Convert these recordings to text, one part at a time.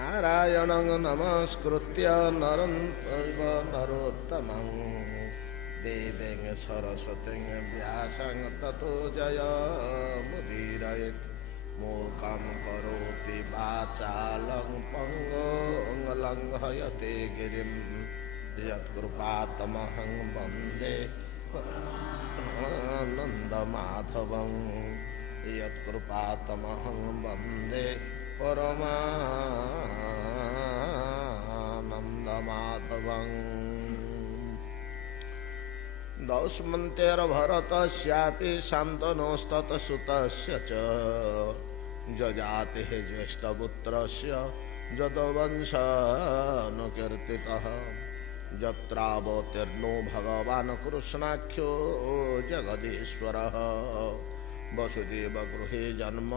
नारायणं नमस्कृत्य नरं चैव नरोत्तमं देवीं सरस्वतीं व्यासं ततो जयमुदीरयेत् मूकं करोति वाचालं पङ्गुं लङ्घयते गिरिं यत्कृपातमहं वन्दे नन्दमाधवं यत्कृपातमहं वन्दे परमानन्दमाधवं दौष्मन्तेर्भरतस्यापि शान्तनोस्ततसुतस्य च जजातिः ज्येष्ठपुत्रस्य जदवंशनुकीर्तितः यत्रावतीर्णो भगवान् कृष्णाख्यो जगदीश्वरः वसुदेवगृहे जन्म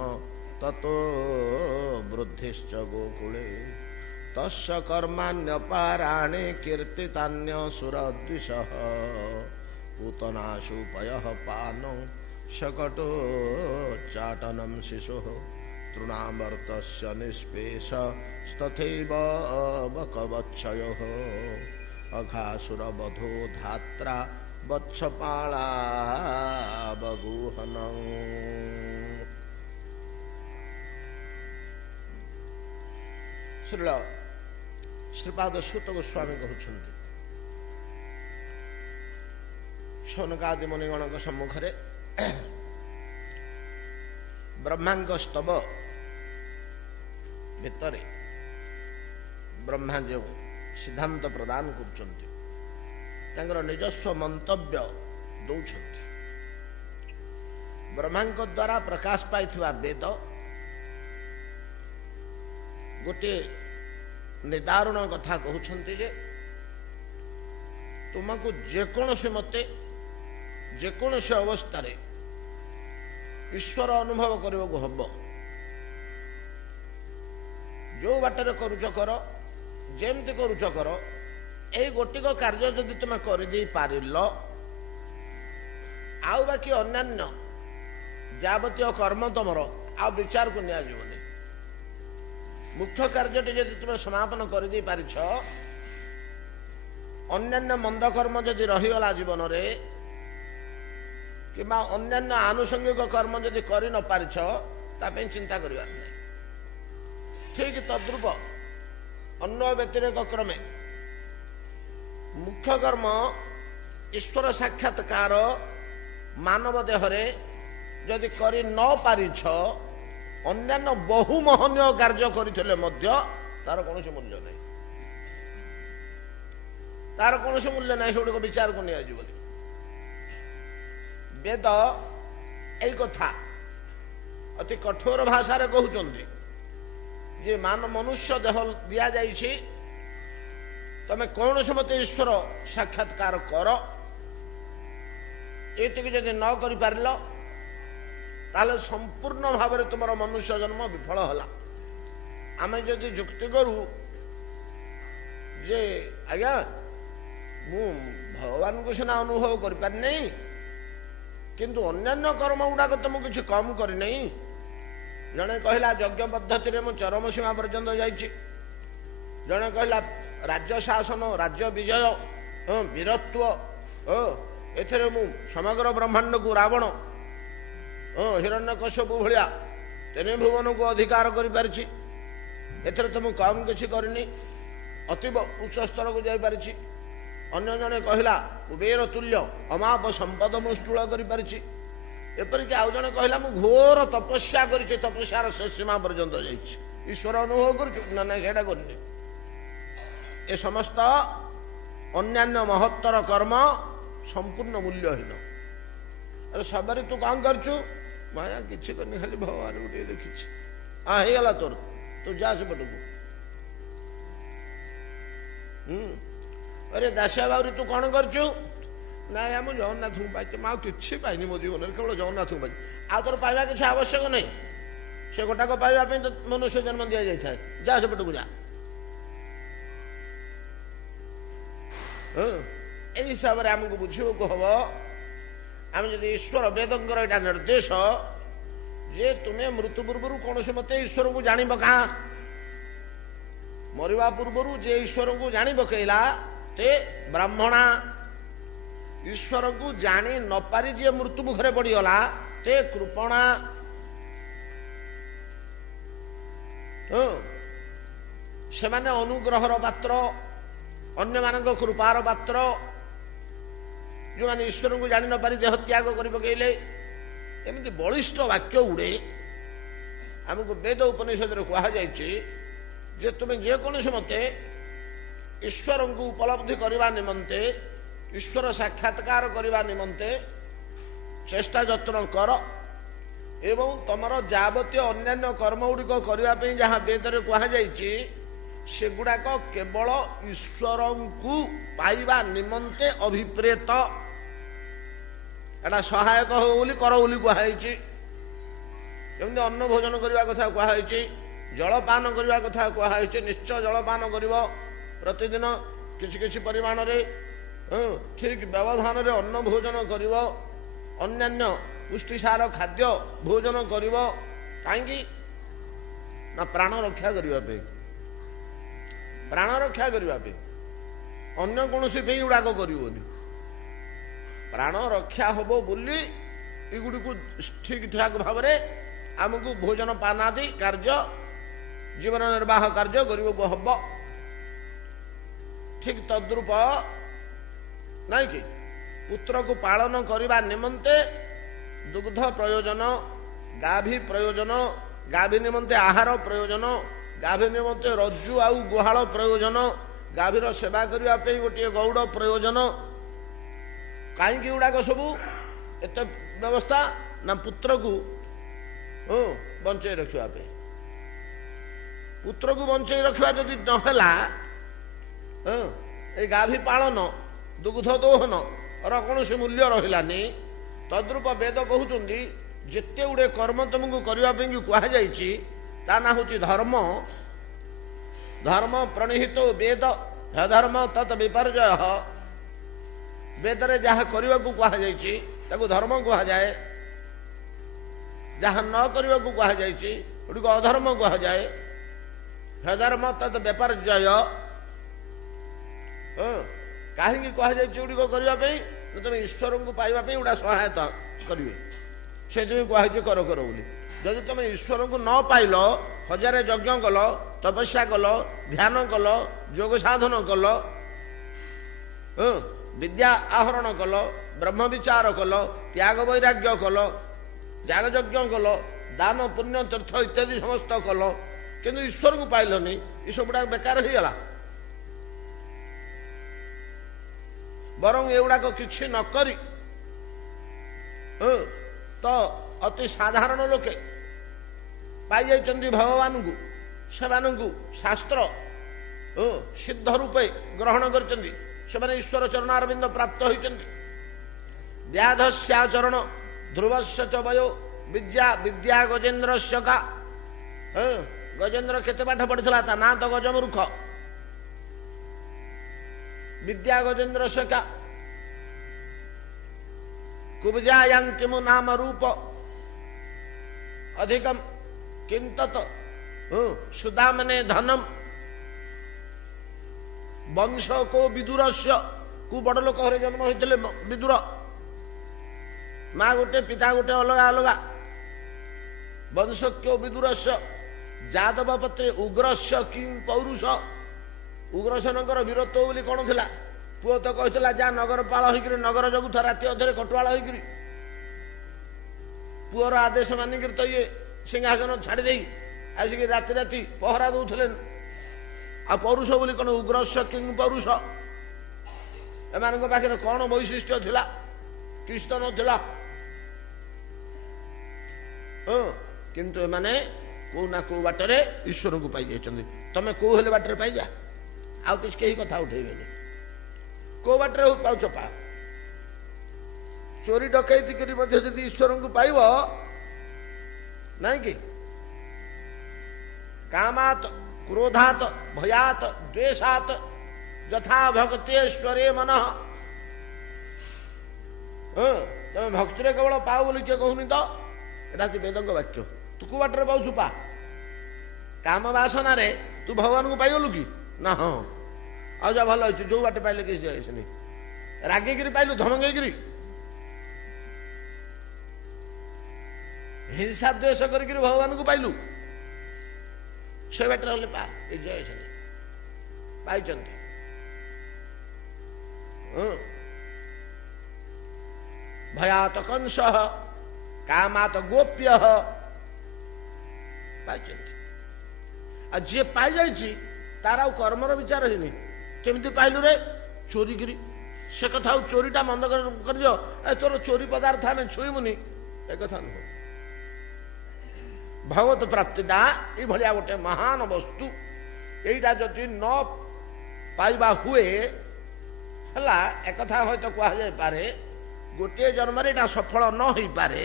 ततो वृद्धिश्च गोकुले तस्य कर्माण्यपाराणि कीर्तितान्यसुरद्विषः पूतनाशुपयः पानौ शकटोच्चाटनं शिशुः तृणावर्तस्य निष्पेषस्तथैव बकवच्छयोः अघासुरवधो धात्रा वत्सपाला बगूहनं श्रीपाद सूत गोस्वामी कहते शौनकादि मुनिगण सम्मुखें ब्रह्मांग स्तव भितर ब्रह्मा जो सिद्धांत प्रदान कर निजस्व मंतव्य दौरान ब्रह्मा द्वारा प्रकाश पाई वेद गोटे निदारुण कथा कहते जे तुमको जेकोसी मते जेकोसी अवस्था ईश्वर अनुभव करने को हम जो बाटर करुच कर जेमती करुच कर यही गोटिक कार्य जदि तुम करदे पार आउ बाकी अन्यान्य जावतीय कर्म तुमर आ विचार को निया जीवनी मुख्य कार्यटी जदि तुम समापन करदे पारिछ अन्यान्य मंद कर्म जदि रहीगला जीवन रे किंबा अन्यान्य आनुषंगिक कर्म जदि कर न पारिछ तापे चिंता करिवार नहीं ठीक तद्रूप अन्य व्यतिरेक क्रमे मुख्य कर्म ईश्वर साक्षात्कार मानव देहरे जदि कर न पारिछ अन्यान्य बहु महनीय कार्य करथिले मध्य तार कौन मूल्य नहीं तार कौन मूल्य नहीं से विचार को नहीं आजीवनी वेद यही कथा अति कठोर भाषा कहते जे मान मनुष्य देह दि जाइछि तमे कौन मते ईश्वर साक्षात्कार कर ये जदि न कर पारिल ताले संपूर्ण भाव में तुम मनुष्य जन्म विफल हला आमे जदि जुक्ति करू जे आज्ञा मु भगवान को सीना अनुभव कर पारि नहीं किंतु अन्यान्य कर्म गुड़ाक तो मुझे किसी कम करनी जड़े कहला यज्ञ पद्धति में मुझे चरम सीमा पर्यंत जाइए जड़े कहला राज्य शासन राज्य विजय वीरत्व एथरे मु समग्र ब्रह्मांड को रावण हिरण्यकश्यपु भलिया तीन भुवन को अधिकार कर तो मुझे कम किसी करनी अतीब उच्च स्तर को जापारी अन्य जने कहला कुबेर तुल्य अमाप संपद मुष्टुल करपरिक आउ जने कहला मु घोर तपस्या कर तपस्यार सीमा पर्यंत ईश्वर अनुभव कर समस्त अन्यान्य महत्तर कर्म संपूर्ण मूल्यहीन अरे सबरी तू कौन करचु माया किसी करनी खाली भगवान गोटे देखी हाँ हो गला तोर तू जा से पटकू अरे दासिया बाबू तू कौन करचु ना आम जगन्नाथ को पाई मैं किसी पाइनि मो जीवन केवल जगन्नाथ को पाई आ तोर पाइबा किसी आवश्यक नहीं से गोटाक पाइबा तो मनुष्य जन्म दि जाए जा से पटकू जा यही हिसाब से आमको बुझा हम आम जब ईश्वर वेदंकर यहाँ निर्देश जे तुम्हें मृत्यु पूर्व कौन से मत ईश्वर को जान क्या मरिबा पूर्व जे ईश्वर को जानी पकेला ते ब्राह्मणा ईश्वर को जानी न पारी जे मृत्यु मुखरे पड़गला ते कृपणा से माने अनुग्रहर पात्र अन्य मानक कृपार पात्र जो माने ईश्वर को जानी न पारी देह त्याग कर पकेले एमती बलिष्ठ वाक्य गुड़े आमको वेद उपनिषद कह जे तुम्हें जेकोसी मते ईश्वर को उपलब्धि करने निमंते ईश्वर साक्षात्कार करने निमंते चेष्टा यत्न कर एवं तमर जावतीय अन्यान्य कर्म गुड़िक करने जहाँ वेदरे कहुई सेगुड़ाक केवल ईश्वर को पाइबा निमंते अभिप्रेत एटा सहायक हो बोली कर बोली कहुई जमी अन्न भोजन करने कथा कहुई जलपान करने कथा कहुई निश्चय जलपान कर प्रतिदिन किसी किसी परिमाण रे ठीक व्यवधान रे अन्न भोजन कर अन्यान्य पुष्टिसार खाद्य भोजन कर कहीं प्राण रक्षा करने प्राण रक्षा करने अन्य कौन गुड़ाक कर प्राण रक्षा हम बोली युड़ी को ठीक ठाक भाव आमको भोजन पानादि कार्य जीवन निर्वाह कार्य करने को हम ठीक तद्रूप नहीं कि पुत्र को पालन करने निमंते दुग्ध प्रयोजन गाभी प्रयोजन गाभी निमंते आहार प्रयोजन गाभी निमंते रज्जु आउ गुहाल प्रयोजन गाभीर सेवा करने गोटे गौड़ प्रयोजन कहीं गुड़ाक सबू एत व्यवस्था ना पुत्र को बंचे रखा पुत्र को बंचे रखा जदि नहला ए गाभी पालन दुग्ध दोहन और कौन से मूल्य रही तद्रूप वेद कहते जिते गुड़े कर्म तुमको करने कहुई ता ना हूँ धर्म धर्म प्रणिहित वेद धर्म तत् विपर्जय वेदरे जहाँ करने को कहुई धर्म कहुए जहाँ न करने को कहुई अधर्म कहुए धर्म तत् विपर्जय कहीं कहुड़ी करने तुम ईश्वर को पाइबापी गोटा सहायता करेंगे से कहुई कर बोली जदि तुम ईश्वर को न पाइल हजार यज्ञ कल तपस्या कल ध्यान कल योग साधन कल विद्या आहरण कल ब्रह्म विचार कल त्याग वैराग्य कल त्याग यज्ञ कल दान पुण्य तीर्थ इत्यादि समस्त कल किंतु ईश्वर को पाइलनी ये सब गुड़ा बेकार हो गला बरं एगुड़ाक किसी नक तो अति साधारण लोके पाई जाइछन्ति भगवान को से शास्त्र सिद्ध रूपे ग्रहण करछन्ति से ईश्वर चरणारविंद प्राप्त होइछन्ति व्याधस्याचरण ध्रुवस्य च वयो विद्या विद्या गजेन्द्रस्य का गजेन्द्र केते पाठ पढ़िथला ता ना तो गजमूर्ख विद्या गजेन्द्र का कुब्जायांतिमु नाम रूप अधिकम किंतत सुदामने धनम वंश को विदुरस्य को बड़ लोक घरे जन्म होते विदुर माँ गोटे पिता गोटे अलग अलग वंश क्यों विदुरस्य जादव पत्रे उग्रस्य किं पौरुष उग्रसेनकर वीरत्व बोली कौन थिला पुओ तो कहला जा नगरपाल होकर नगर जगुथा राति अधे कटुआल होकर पुओर आदेश मानिक तो ये सिंहासन छाड़ी आसिक राति राति पहरा दौले आ पौरुष बोली कौन उग्रस्य किं पौरुष एम पाखे कौन वैशिष्ट्य थिला किस्त नथिला किंतु एमाने को ना को बाटरे ईश्वर को पाई जाइछन्ति तमे को हेले बाटरे पाई जा आउ किसी कहीं कथा उठेबे को बाटरे पाउछ पा चोरी डकैती करी मध्य यदि ईश्वर को पाइब नहीं कि कामात क्रोधात भयात द्वेषात यथा भक्तेश्वरे मन तमें भक्ति केवल पाओ बोली किए कहूनी तो यहाँ वेद वाक्य तू को बाटर पाऊ पा काम बासना ତୁ ଭଗବାନଙ୍କୁ ପାଇଗଲୁ କି? ନା ହଁ। ଆଉ ଯା ଭଲ ହେଇଛୁ, ଯୋଉ ବାଟେ ପାଇଲେ କିଛି ଯାଇସନି। ରାଗିକିରି ପାଇଲୁ, ଧମକେଇକିରି, ହିଂସା ଦ୍ୱେଷ କରିକିରି ଭଗବାନଙ୍କୁ ପାଇଲୁ, ସେ ବାଟରେ ଗଲେ ପା, ଏ ଯାଇସନି ପାଇଛନ୍ତି। ଭୟାତ କଂସ କାମାତ ଗୋପ୍ୟ ପାଇଛନ୍ତି। ଆଉ ଯିଏ ପାଇଯାଇଛି ତାର ଆଉ କର୍ମର ବିଚାର ହେଇନି। କେମିତି ପାଇଲୁ ରେ? ଚୋରିକିରି। ସେ କଥା ଆଉ ଚୋରିଟା ମନ୍ଦ କରିଦିଅ, ତୋର ଚୋରି ପଦାର୍ଥ ଆମେ ଛୁଇଁବୁନି, ଏ କଥା ନୁହଁ। ଭଗବତ ପ୍ରାପ୍ତିଟା ଏଇଭଳିଆ ଗୋଟେ ମହାନ ବସ୍ତୁ। ଏଇଟା ଯଦି ନ ପାଇବା ହୁଏ ହେଲା, ଏକଥା ହয়তো କୁହାଯାଇପାରେ ଗୋଟିଏ ଜନ୍ମରେ ଏଇଟା ସଫଳ ନ ହେଇପାରେ,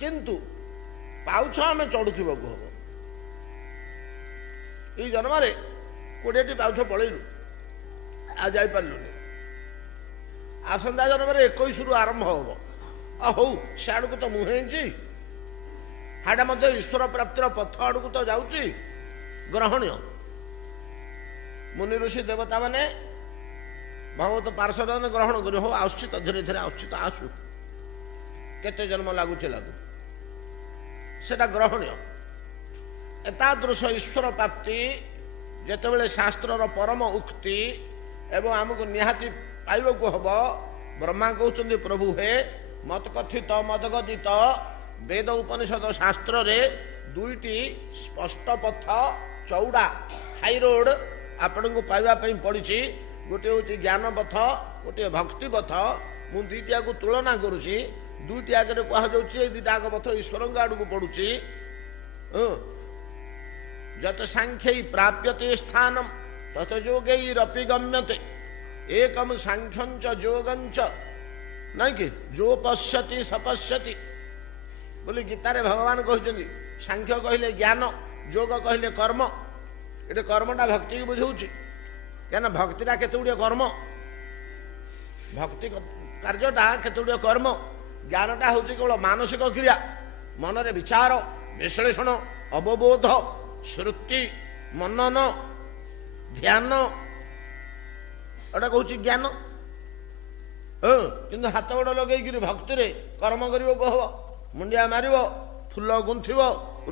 କିନ୍ତୁ ପାଉଛ ଆମେ ଚଢୁଥିବାକୁ ହବ। ଏଇ ଜନ୍ମରେ 20ଟି ପାଉଛ ପଳେଇଲୁ, ଆଉ ଯାଇପାରିଲୁନି। ଆସନ୍ତା ଜନ୍ମରେ 21ରୁ ଆରମ୍ଭ ହବ। ହଉ, ସେଆଡକୁ ତ ମୁହେଁଛି, ହାଟା ମଧ୍ୟ ଈଶ୍ୱର ପ୍ରାପ୍ତିର ପଥ ଆଡକୁ ତ ଯାଉଛି, ଗ୍ରହଣୀୟ। ମୁନି ଋଷି ଦେବତା ମାନେ ଭଗବତ ପାର୍ଷଦ ମାନେ ଗ୍ରହଣ କରି, ହଉ ଆସୁଛି ତ, ଧୀରେ ଧୀରେ ଆସୁଛି ତ, ଆସୁ, କେତେ ଜନ୍ମ ଲାଗୁଛି ଲାଗୁ, ସେଟା ଗ୍ରହଣୀୟ। ଏତାଦୃଶ ଈଶ୍ୱର ପ୍ରାପ୍ତି ଯେତେବେଳେ ଶାସ୍ତ୍ରର ପରମ ଉକ୍ତି ଏବଂ ଆମକୁ ନିହାତି ପାଇବାକୁ ହବ, ବ୍ରହ୍ମା କହୁଛନ୍ତି ପ୍ରଭୁ ହେ ମତ କଥିତ ମଦଗଦିତ ବେଦ ଉପନିଷଦ ଶାସ୍ତ୍ରରେ 2ଟି ସ୍ପଷ୍ଟ ପଥ, ଚଉଡା ହାଇରୋଡ ଆପଣଙ୍କୁ ପାଇବା ପାଇଁ ପଡିଛି। ଗୋଟିଏ ହଉଛି ଜ୍ଞାନ ପଥ, ଗୋଟିଏ ଭକ୍ତି ପଥ। ମୁଁ ଦୁଇଟିଆକୁ ତୁଳନା କରୁଛି। 2ଟି ଆଗରେ କୁହାଯାଉଛି ଏଇ 2ଟା ଆଗ ପଥ ଈଶ୍ୱରଙ୍କ ଆଡକୁ ପଡୁଛି। ଯତ ସାଂଖ୍ୟଇ ପ୍ରାପ୍ୟତେ ସ୍ଥାନମ୍ ତତ ଯୋଗୈରପି ଗମ୍ୟତେ ଏକମ୍ ସାଂଖ୍ୟଞ୍ଚ ଯୋଗଞ୍ଚ ନାଇଁ କି ଯୋ ପଶ୍ୟତି ସପଶ୍ୟତି ବୋଲି ଗୀତାରେ ଭଗବାନ କହିଛନ୍ତି। ସାଂଖ୍ୟ କହିଲେ ଜ୍ଞାନ, ଯୋଗ କହିଲେ କର୍ମ। ଏଠି କର୍ମଟା ଭକ୍ତିକି ବୁଝଉଛି, କାହିଁକିନା ଭକ୍ତିଟା କେତେ ଗୁଡ଼ିଏ କର୍ମ, ଭକ୍ତି କାର୍ଯ୍ୟଟା କେତେ ଗୁଡ଼ିଏ କର୍ମ। ଜ୍ଞାନଟା ହଉଛି କେବଳ ମାନସିକ କ୍ରିୟା, ମନରେ ବିଚାର, ବିଶ୍ଳେଷଣ, ଅବବୋଧ, ଶ୍ରୁତି, ମନନ, ଧ୍ୟାନ, ଏଟା କହୁଛି ଜ୍ଞାନ। କିନ୍ତୁ ହାତ ଗୋଡ଼ ଲଗେଇକିରି ଭକ୍ତିରେ କର୍ମ କରିବାକୁ ହବ। ମୁଣ୍ଡିଆ ମାରିବ, ଫୁଲ ଗୁନ୍ଥିବ,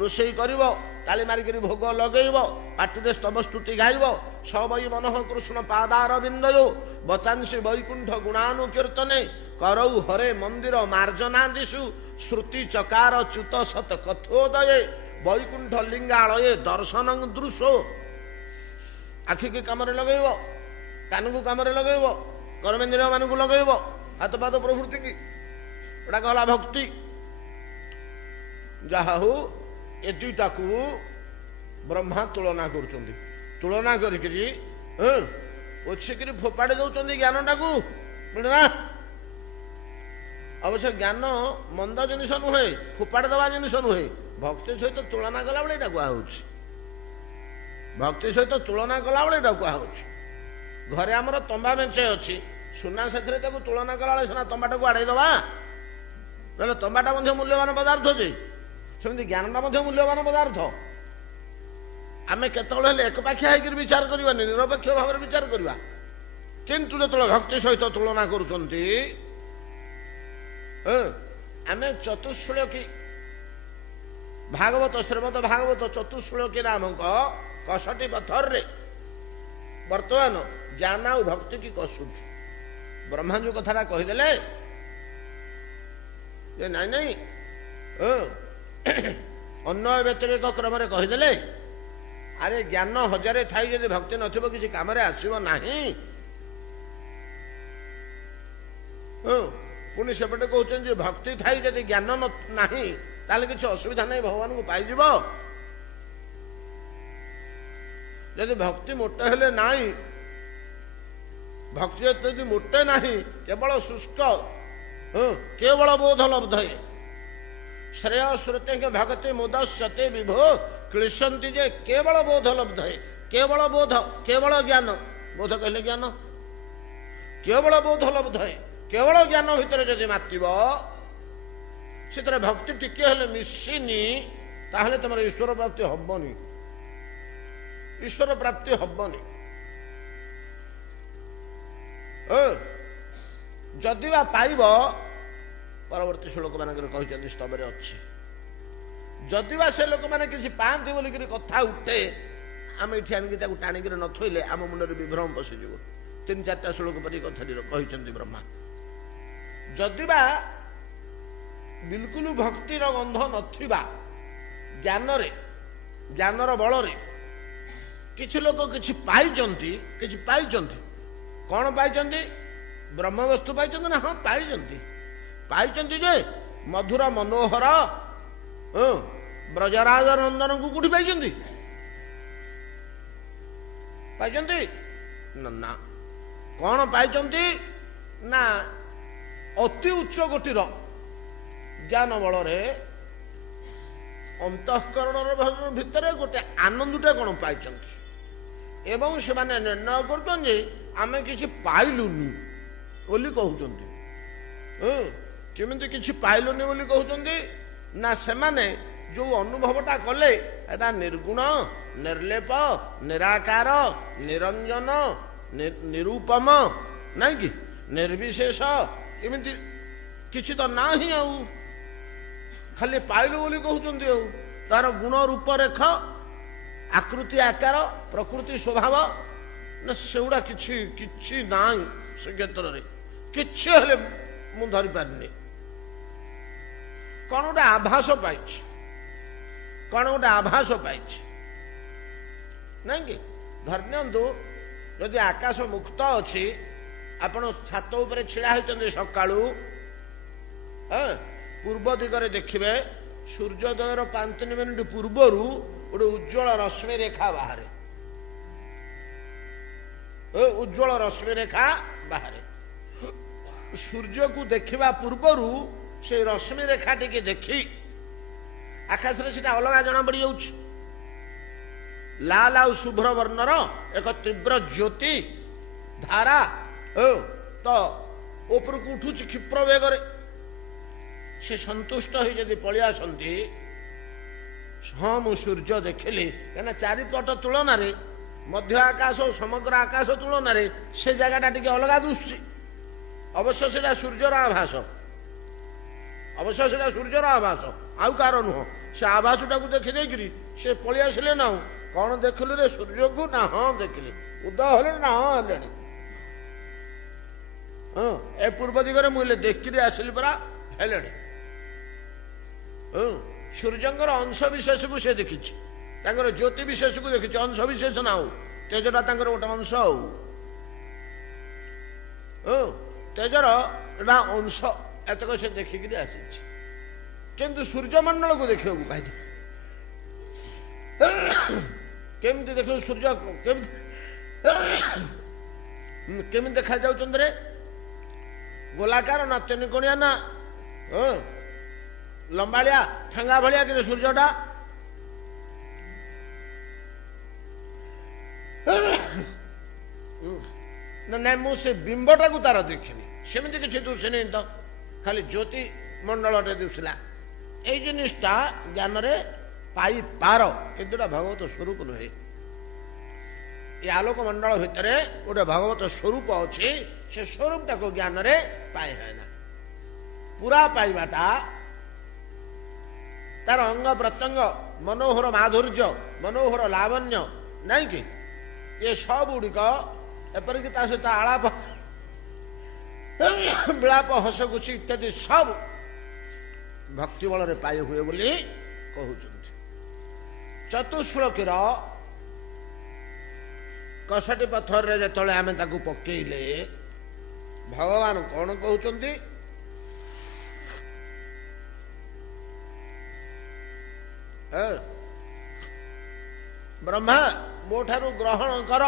ରୋଷେଇ କରିବ, ତାଳି ମାରିକିରି ଭୋଗ ଲଗେଇବ, ପାଟିରେ ସ୍ତବ ସ୍ତୁତି ଗାଇବ। ସବଇ ମନଃ କୃଷ୍ଣ ପାଦାର ବିନ୍ଦୟୋ ବଚାଂସି ବୈକୁଣ୍ଠ ଗୁଣାନୁକୀର୍ତ୍ତନେ କରଉ ହରେ ମନ୍ଦିର ମାର୍ଜନାଦିଷୁ ଶ୍ରୁତି ଚକାର ଚ୍ୟୁତ ସତ କଥୋଦୟେ ବୈକୁଣ୍ଠ ଲିଙ୍ଗାଳୟେ ଦର୍ଶନ ଦୃଶୋ। ଆଖିକି କାମରେ ଲଗେଇବ, କାନକୁ କାମରେ ଲଗେଇବ, କର୍ମେନ୍ଦ୍ରିୟ ମାନଙ୍କୁ ଲଗେଇବ, ହାତ ପାଦ ପ୍ରଭୃତି କି, ଏଟା କହିଲା ଭକ୍ତି। ଯାହା ହଉ ଏ ଦୁଇଟାକୁ ବ୍ରହ୍ମା ତୁଳନା କରୁଛନ୍ତି। ତୁଳନା କରିକିରି ପୋଛିକିରି ଫୋପାଡ଼ି ଦଉଛନ୍ତି ଜ୍ଞାନଟାକୁ, ନା? ଅବଶ୍ୟ ଜ୍ଞାନ ମନ୍ଦ ଜିନିଷ ନୁହେଁ, ଫୋପାଡ଼ି ଦେବା ଜିନିଷ ନୁହେଁ। ଭକ୍ତି ସହିତ ତୁଳନା କଲାବେଳେ ଏଇଟା କୁହାହଉଛି। ଭକ୍ତି ସହିତ ତୁଳନା କଲାବେଳେ ଏଇଟା କୁହାହଉଛି। ଘରେ ଆମର ତମ୍ବା ମେଞ୍ଚେ ଅଛି, ସୁନା ସେଥିରେ ତାକୁ ତୁଳନା କଲାବେଳେ ସିନା ତମ୍ବାଟାକୁ ଆଡ଼େଇ ଦେବା, ନହେଲେ ତମ୍ବାଟା ମଧ୍ୟ ମୂଲ୍ୟବାନ ପଦାର୍ଥ ଯେ, ସେମିତି ଜ୍ଞାନଟା ମଧ୍ୟ ମୂଲ୍ୟବାନ ପଦାର୍ଥ। ଆମେ କେତେବେଳେ ହେଲେ ଏକପାଖିଆ ହେଇକିରି ବିଚାର କରିବାନି, ନିରପେକ୍ଷ ଭାବରେ ବିଚାର କରିବା। କିନ୍ତୁ ଯେତେବେଳେ ଭକ୍ତି ସହିତ ତୁଳନା କରୁଛନ୍ତି, ଆମେ ଚତୁଶ୍ଲୋକୀ ଭାଗବତ, ଶ୍ରୀମଦ ଭାଗବତ ଚତୁଶ୍ଲୋକୀ ନାମକ 61 ପଥରରେ ବର୍ତ୍ତମାନ ଜ୍ଞାନ ଆଉ ଭକ୍ତି କି କଷୁଛୁ। ବ୍ରହ୍ମା ଯୋଉ କଥାଟା କହିଦେଲେ ଯେ ନାଇଁ ନାଇଁ ଅନ୍ୟ ବ୍ୟତିରେକ କ୍ରମରେ କହିଦେଲେ, ଆରେ ଜ୍ଞାନ ହଜାରେ ଥାଇ ଯଦି ଭକ୍ତି ନଥିବ କିଛି କାମରେ ଆସିବ ନାହିଁ। ପୁଣି ସେପଟେ କହୁଛନ୍ତି ଯେ ଭକ୍ତି ଥାଇ ଯଦି ଜ୍ଞାନ ନାହିଁ ତାହେଲେ କିଛି ଅସୁବିଧା ନାହିଁ, ଭଗବାନଙ୍କୁ ପାଇଯିବ। ଯଦି ଭକ୍ତି ମୋଟେ ହେଲେ ନାହିଁ, ଭକ୍ତି ଯଦି ମୋଟେ ନାହିଁ, କେବଳ ଶୁଷ୍କ କେବଳ ବୋଧ ଲବ୍ଧଏ ଶ୍ରେୟ ଶ୍ରୁତେ ଭଗତି ମୁଦସ୍ୟତେ ବିଭୋ କ୍ଳିଶନ୍ତି ଯେ କେବଳ ବୋଧ ଲବ୍ଧଏ। କେବଳ ବୋଧ, କେବଳ ଜ୍ଞାନ। ବୋଧ କହିଲେ ଜ୍ଞାନ, କେବଳ ବୋଧ ଲବ୍ଧଏ, କେବଳ ଜ୍ଞାନ ଭିତରେ ଯଦି ମାତିବ, ସେଥିରେ ଭକ୍ତି ଟିକେ ହେଲେ ମିଶିନି, ତାହେଲେ ତମର ଈଶ୍ୱର ପ୍ରାପ୍ତି ହବନି। ईश्वर प्राप्ति हबनी। जदि बा पाइब परवर्ती श्लोक मान स्तव अच्छी जदि बा से लोक मैंने किसी पाती बोलिक कथा उठे आम ये आनिक टाणिक न थोइले आम मुंडे विभ्रम पशिज 3-4टा श्लोक पर कथा ब्रह्मा। जदि बा बिल्कुल भक्तिर गंध नथिबा ज्ञानर बल किछि लोक किछि पाइचंती कौन पाइचंती ब्रह्म वस्तु पाइचंती ना हाँ पाइचंती जे मधुर मनोहर ब्रजराज नंदन को कोठी पाइचंती ना कौन पाइचंती ना अति उच्च कोटीर ज्ञान बल अंतःकरण भितर गोटे आनंदटा कौन पाइचंती एवं से माने निर्णय करछन जे आमे किछि पाइलुनी बोली कहउचंती। केमिति किछि पाइलुनी बोली कहउचंती ना से माने जो अनुभवटा कले एटा निर्गुण निर्लेप निराकार निरंजन निरूपम नहीं कि निर्विशेष एमती किसी तो ना ही आउ खाली पाइलु बोली कहउचंती आउ तार गुण रूप रेख आकृति आकार प्रकृति स्वभाव ना सेगुड़ा किछि नाई से क्षेत्र में किछि हेले मु धरि पारिनी कौन गोटे आभास पाइछि नहीं कि धर्नियंतु जदि आकाश मुक्त अच्छी आपण छात उपरे छिड़ा होइचंदी सकाळू पूर्व दिगरे देखिबे सूर्योदयर 5-3 मिनिट पूर्वरु गोटे उज्ज्वल रश्मि रेखा बाहरे सूर्य को देखा पूर्वरु से रश्मि रेखा टी देखी आकाश में सीधा अलग जना पड़ जाऊँ लाल आ शुभ्र वर्णर एक तीव्र ज्योति धारा तो ऊपर को उठू क्षिप्र बेगर से संतुष्ट हो जदि पलि आसती हाँ मु सूर्य देखिली क्या चारिपट तुलन मध्य आकाश और समग्र आकाश तुलन से जगह टी अलग दुष्टि अवश्य से सूर्यर आभास आउ कार नुह से आभास टाक देखी से पलि आसिले ना कौन देखिलु रे सूर्य को ना हाँ देखिली उदय हेले ना हाँ हेले ए पूर्व दिगरे मुझे देखिरी आसिली परा हेले सूर्यंकर अंश विशेष को से देखी ज्योति विशेष को देखी अंश विशेष ना हो तेजरा गोटे अंश तेजर अंश एतक से देखिक आसी किंतु सूर्यमंडल को देखा पाई केमती देख सूर्य केमी देखा जाऊँ रे गोलाकार ना तीनिकोणिया ना लंबाड़िया ठेंगा भलिया कि सूर्यटा ना मुझे बिंबटा को तार देखनी सेमती किसी दुशे तो खाली ज्योति मंडलटे दुसला ये जिनिसटा ज्ञान पाई पार किंतु भगवत स्वरूप नुहे ये आलोक मंडल भितर गोटे भगवत स्वरूप अच्छी से स्वरूपटा को ज्ञान पाए है ना पूरा पाइबाटा तार अंग प्रत्यंग मनोहर माधुर्य मनोहर लावण्य नहीं कि ये सब गुड़िक एपरिक सहित आलाप विलाप हसगुची इत्यादि सब भक्ति बल पाई हुए बोली कहते। चतुश्लोकीर कसटी पथर रे जेतले आमे ताकू पकेइले भगवान कौन कहउचंती ब्रह्मा मो ठारू ग्रहण कर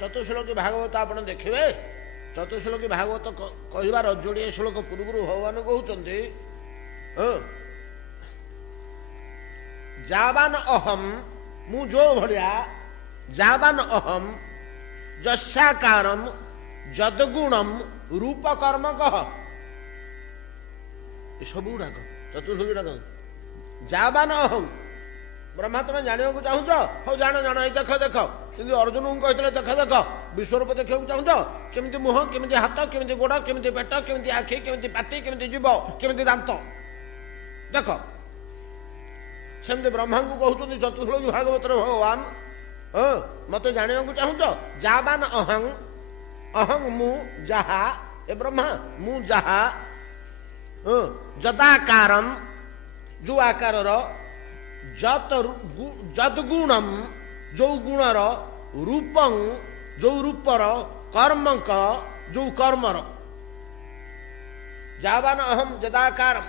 चतुश्लोकी भागवत आपण देखिए चतुश्लोकी भागवत कहबार जोड़े श्लोक पूर्व भगवान कहते जावान अहम मु जो भलिया जावान अहम जस्याकारम जदगुणम रूप कर्म कह सब गुड़ाक चतुर्थ गुड़ाक ଯାବାନ ଅହଂ ବ୍ରହ୍ମା ତମେ ଜାଣିବାକୁ ଚାହୁଁଛ ହଉ ଜାଣ ଜାଣ ଏଇ ଦେଖ ଦେଖ କିନ୍ତୁ ଅର୍ଜୁନଙ୍କୁ କହିଥିଲେ ଦେଖ ଦେଖ ବିଶ୍ୱରୂପ ଦେଖିବାକୁ ଚାହୁଁଛ କେମିତି ମୁହଁ କେମିତି ହାତ କେମିତି ଗୋଡ କେମିତି ପେଟ କେମିତି ଆଖି କେମିତି ପାଟି କେମିତି ଜୀବ କେମିତି ଦାନ୍ତ ଦେଖ ସେମିତି ବ୍ରହ୍ମାଙ୍କୁ କହୁଛନ୍ତି ଚତୁର୍ଶ୍ଲୋକୀ ଭାଗବତରେ ଭଗବାନ ମତେ ଜାଣିବାକୁ ଚାହୁଁଛ ଯାବାନ ଅହଂ ଅହଂ ମୁଁ ଯାହା ଏ ବ୍ରହ୍ମା ମୁଁ ଯାହା ଯଦାକାରମ ଯୋଉ ଆକାରର ଯଦ୍ଗୁଣମ ଯୋଉ ଗୁଣର ରୂପଂ ଯୋଉ ରୂପର କର୍ମଙ୍କ ଯୋଉ କର୍ମର ଯାବାନ ଅହಂ ଯଦାକାରମ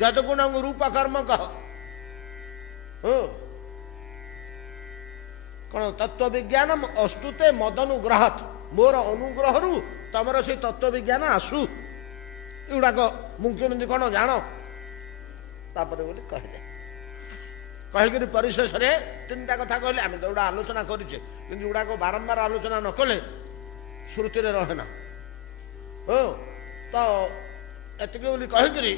ଯଦ୍ଗୁଣଂ ରୂପ କର୍ମକ କଣ ତତ୍ତ୍ୱ ବିଜ୍ଞାନମ ଅସ୍ତୁତେ ମଦନୁଗ୍ରହତ ମୋର ଅନୁଗ୍ରହରୁ ତମର ସେଇ ତତ୍ତ୍ୱ ବିଜ୍ଞାନ ଆସୁ ଏଗୁଡାକ ମୁଁ କେମିତି କଣ ଜାଣ ତାପରେ ବୋଲି କହିଲେ କହିକିରି ପରିଶେଷରେ ତିନିଟା କଥା କହିଲେ ଆମେ ତ ଏଗୁଡା ଆଲୋଚନା କରିଛେ କିନ୍ତୁ ଏଗୁଡାକ ବାରମ୍ବାର ଆଲୋଚନା ନ କଲେ ଶ୍ରୁତିରେ ରହେ ନା ତ ଏତିକି ବୋଲି କହିକିରି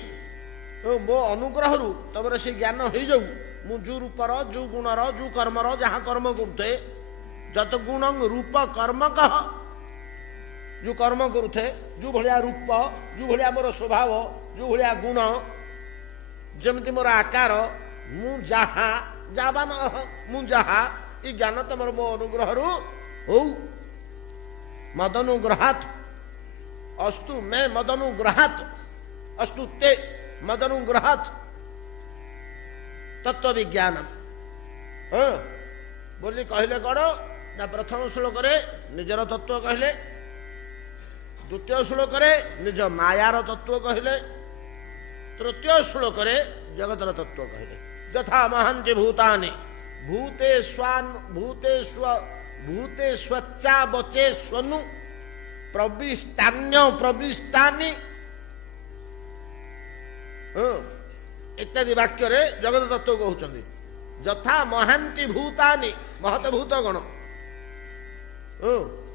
ମୋ ଅନୁଗ୍ରହରୁ ତମର ସେ ଜ୍ଞାନ ହେଇଯାଉ ମୁଁ ଯୋଉ ରୂପର ଯୋଉ ଗୁଣର ଯୋଉ କର୍ମର ଯାହା କର୍ମ କରୁଥେ ଯତ ଗୁଣ ରୂପ କର୍ମ କହ ଯୋଉ କର୍ମ କରୁଥେ ଯୋଉ ଭଳିଆ ରୂପ ଯୋଉ ଭଳିଆ ମୋର ସ୍ୱଭାବ ଯୋଉ ଭଳିଆ ଗୁଣ ଯେମିତି ମୋର ଆକାର ମୁଁ ଯାହା ଯାବାନ ମୁଁ ଯାହା ଏ ଜ୍ଞାନ ତମର ମୋ ଅନୁଗ୍ରହରୁ ହଉ ମଦନୁଗ୍ରହାତ ଅସ୍ତୁ ମେ ମଦନୁଗ୍ରହାତ ଅସ୍ତୁ ତେ ମଦନୁଗ୍ରହାତ ତତ୍ତ୍ୱ ବିଜ୍ଞାନ ବୋଲି କହିଲେ କଣ ନା ପ୍ରଥମ ଶ୍ଲୋକରେ ନିଜର ତତ୍ତ୍ୱ କହିଲେ ଦ୍ୱିତୀୟ ଶ୍ଲୋକରେ ନିଜ ମାୟାର ତତ୍ତ୍ୱ କହିଲେ ତୃତୀୟ ଶ୍ଲୋକରେ ଜଗତର ତତ୍ତ୍ୱ କହିଲେ ଯଥା ମହାନ୍ତି ଭୂତାନି ଭୂତେ ସ୍ୱାନ୍ ଭୂତେ ସ୍ୱଚ୍ଛା ବଚେ ସ୍ୱନୁ ପ୍ରବିଷ୍ଟାନ୍ୟ ପ୍ରବିଷ୍ଟାନି ଇତ୍ୟାଦି ବାକ୍ୟରେ ଜଗତ ତତ୍ତ୍ୱ କହୁଛନ୍ତି ଯଥା ମହାନ୍ତି ଭୂତାନି ମହତ ଭୂତ ଗଣ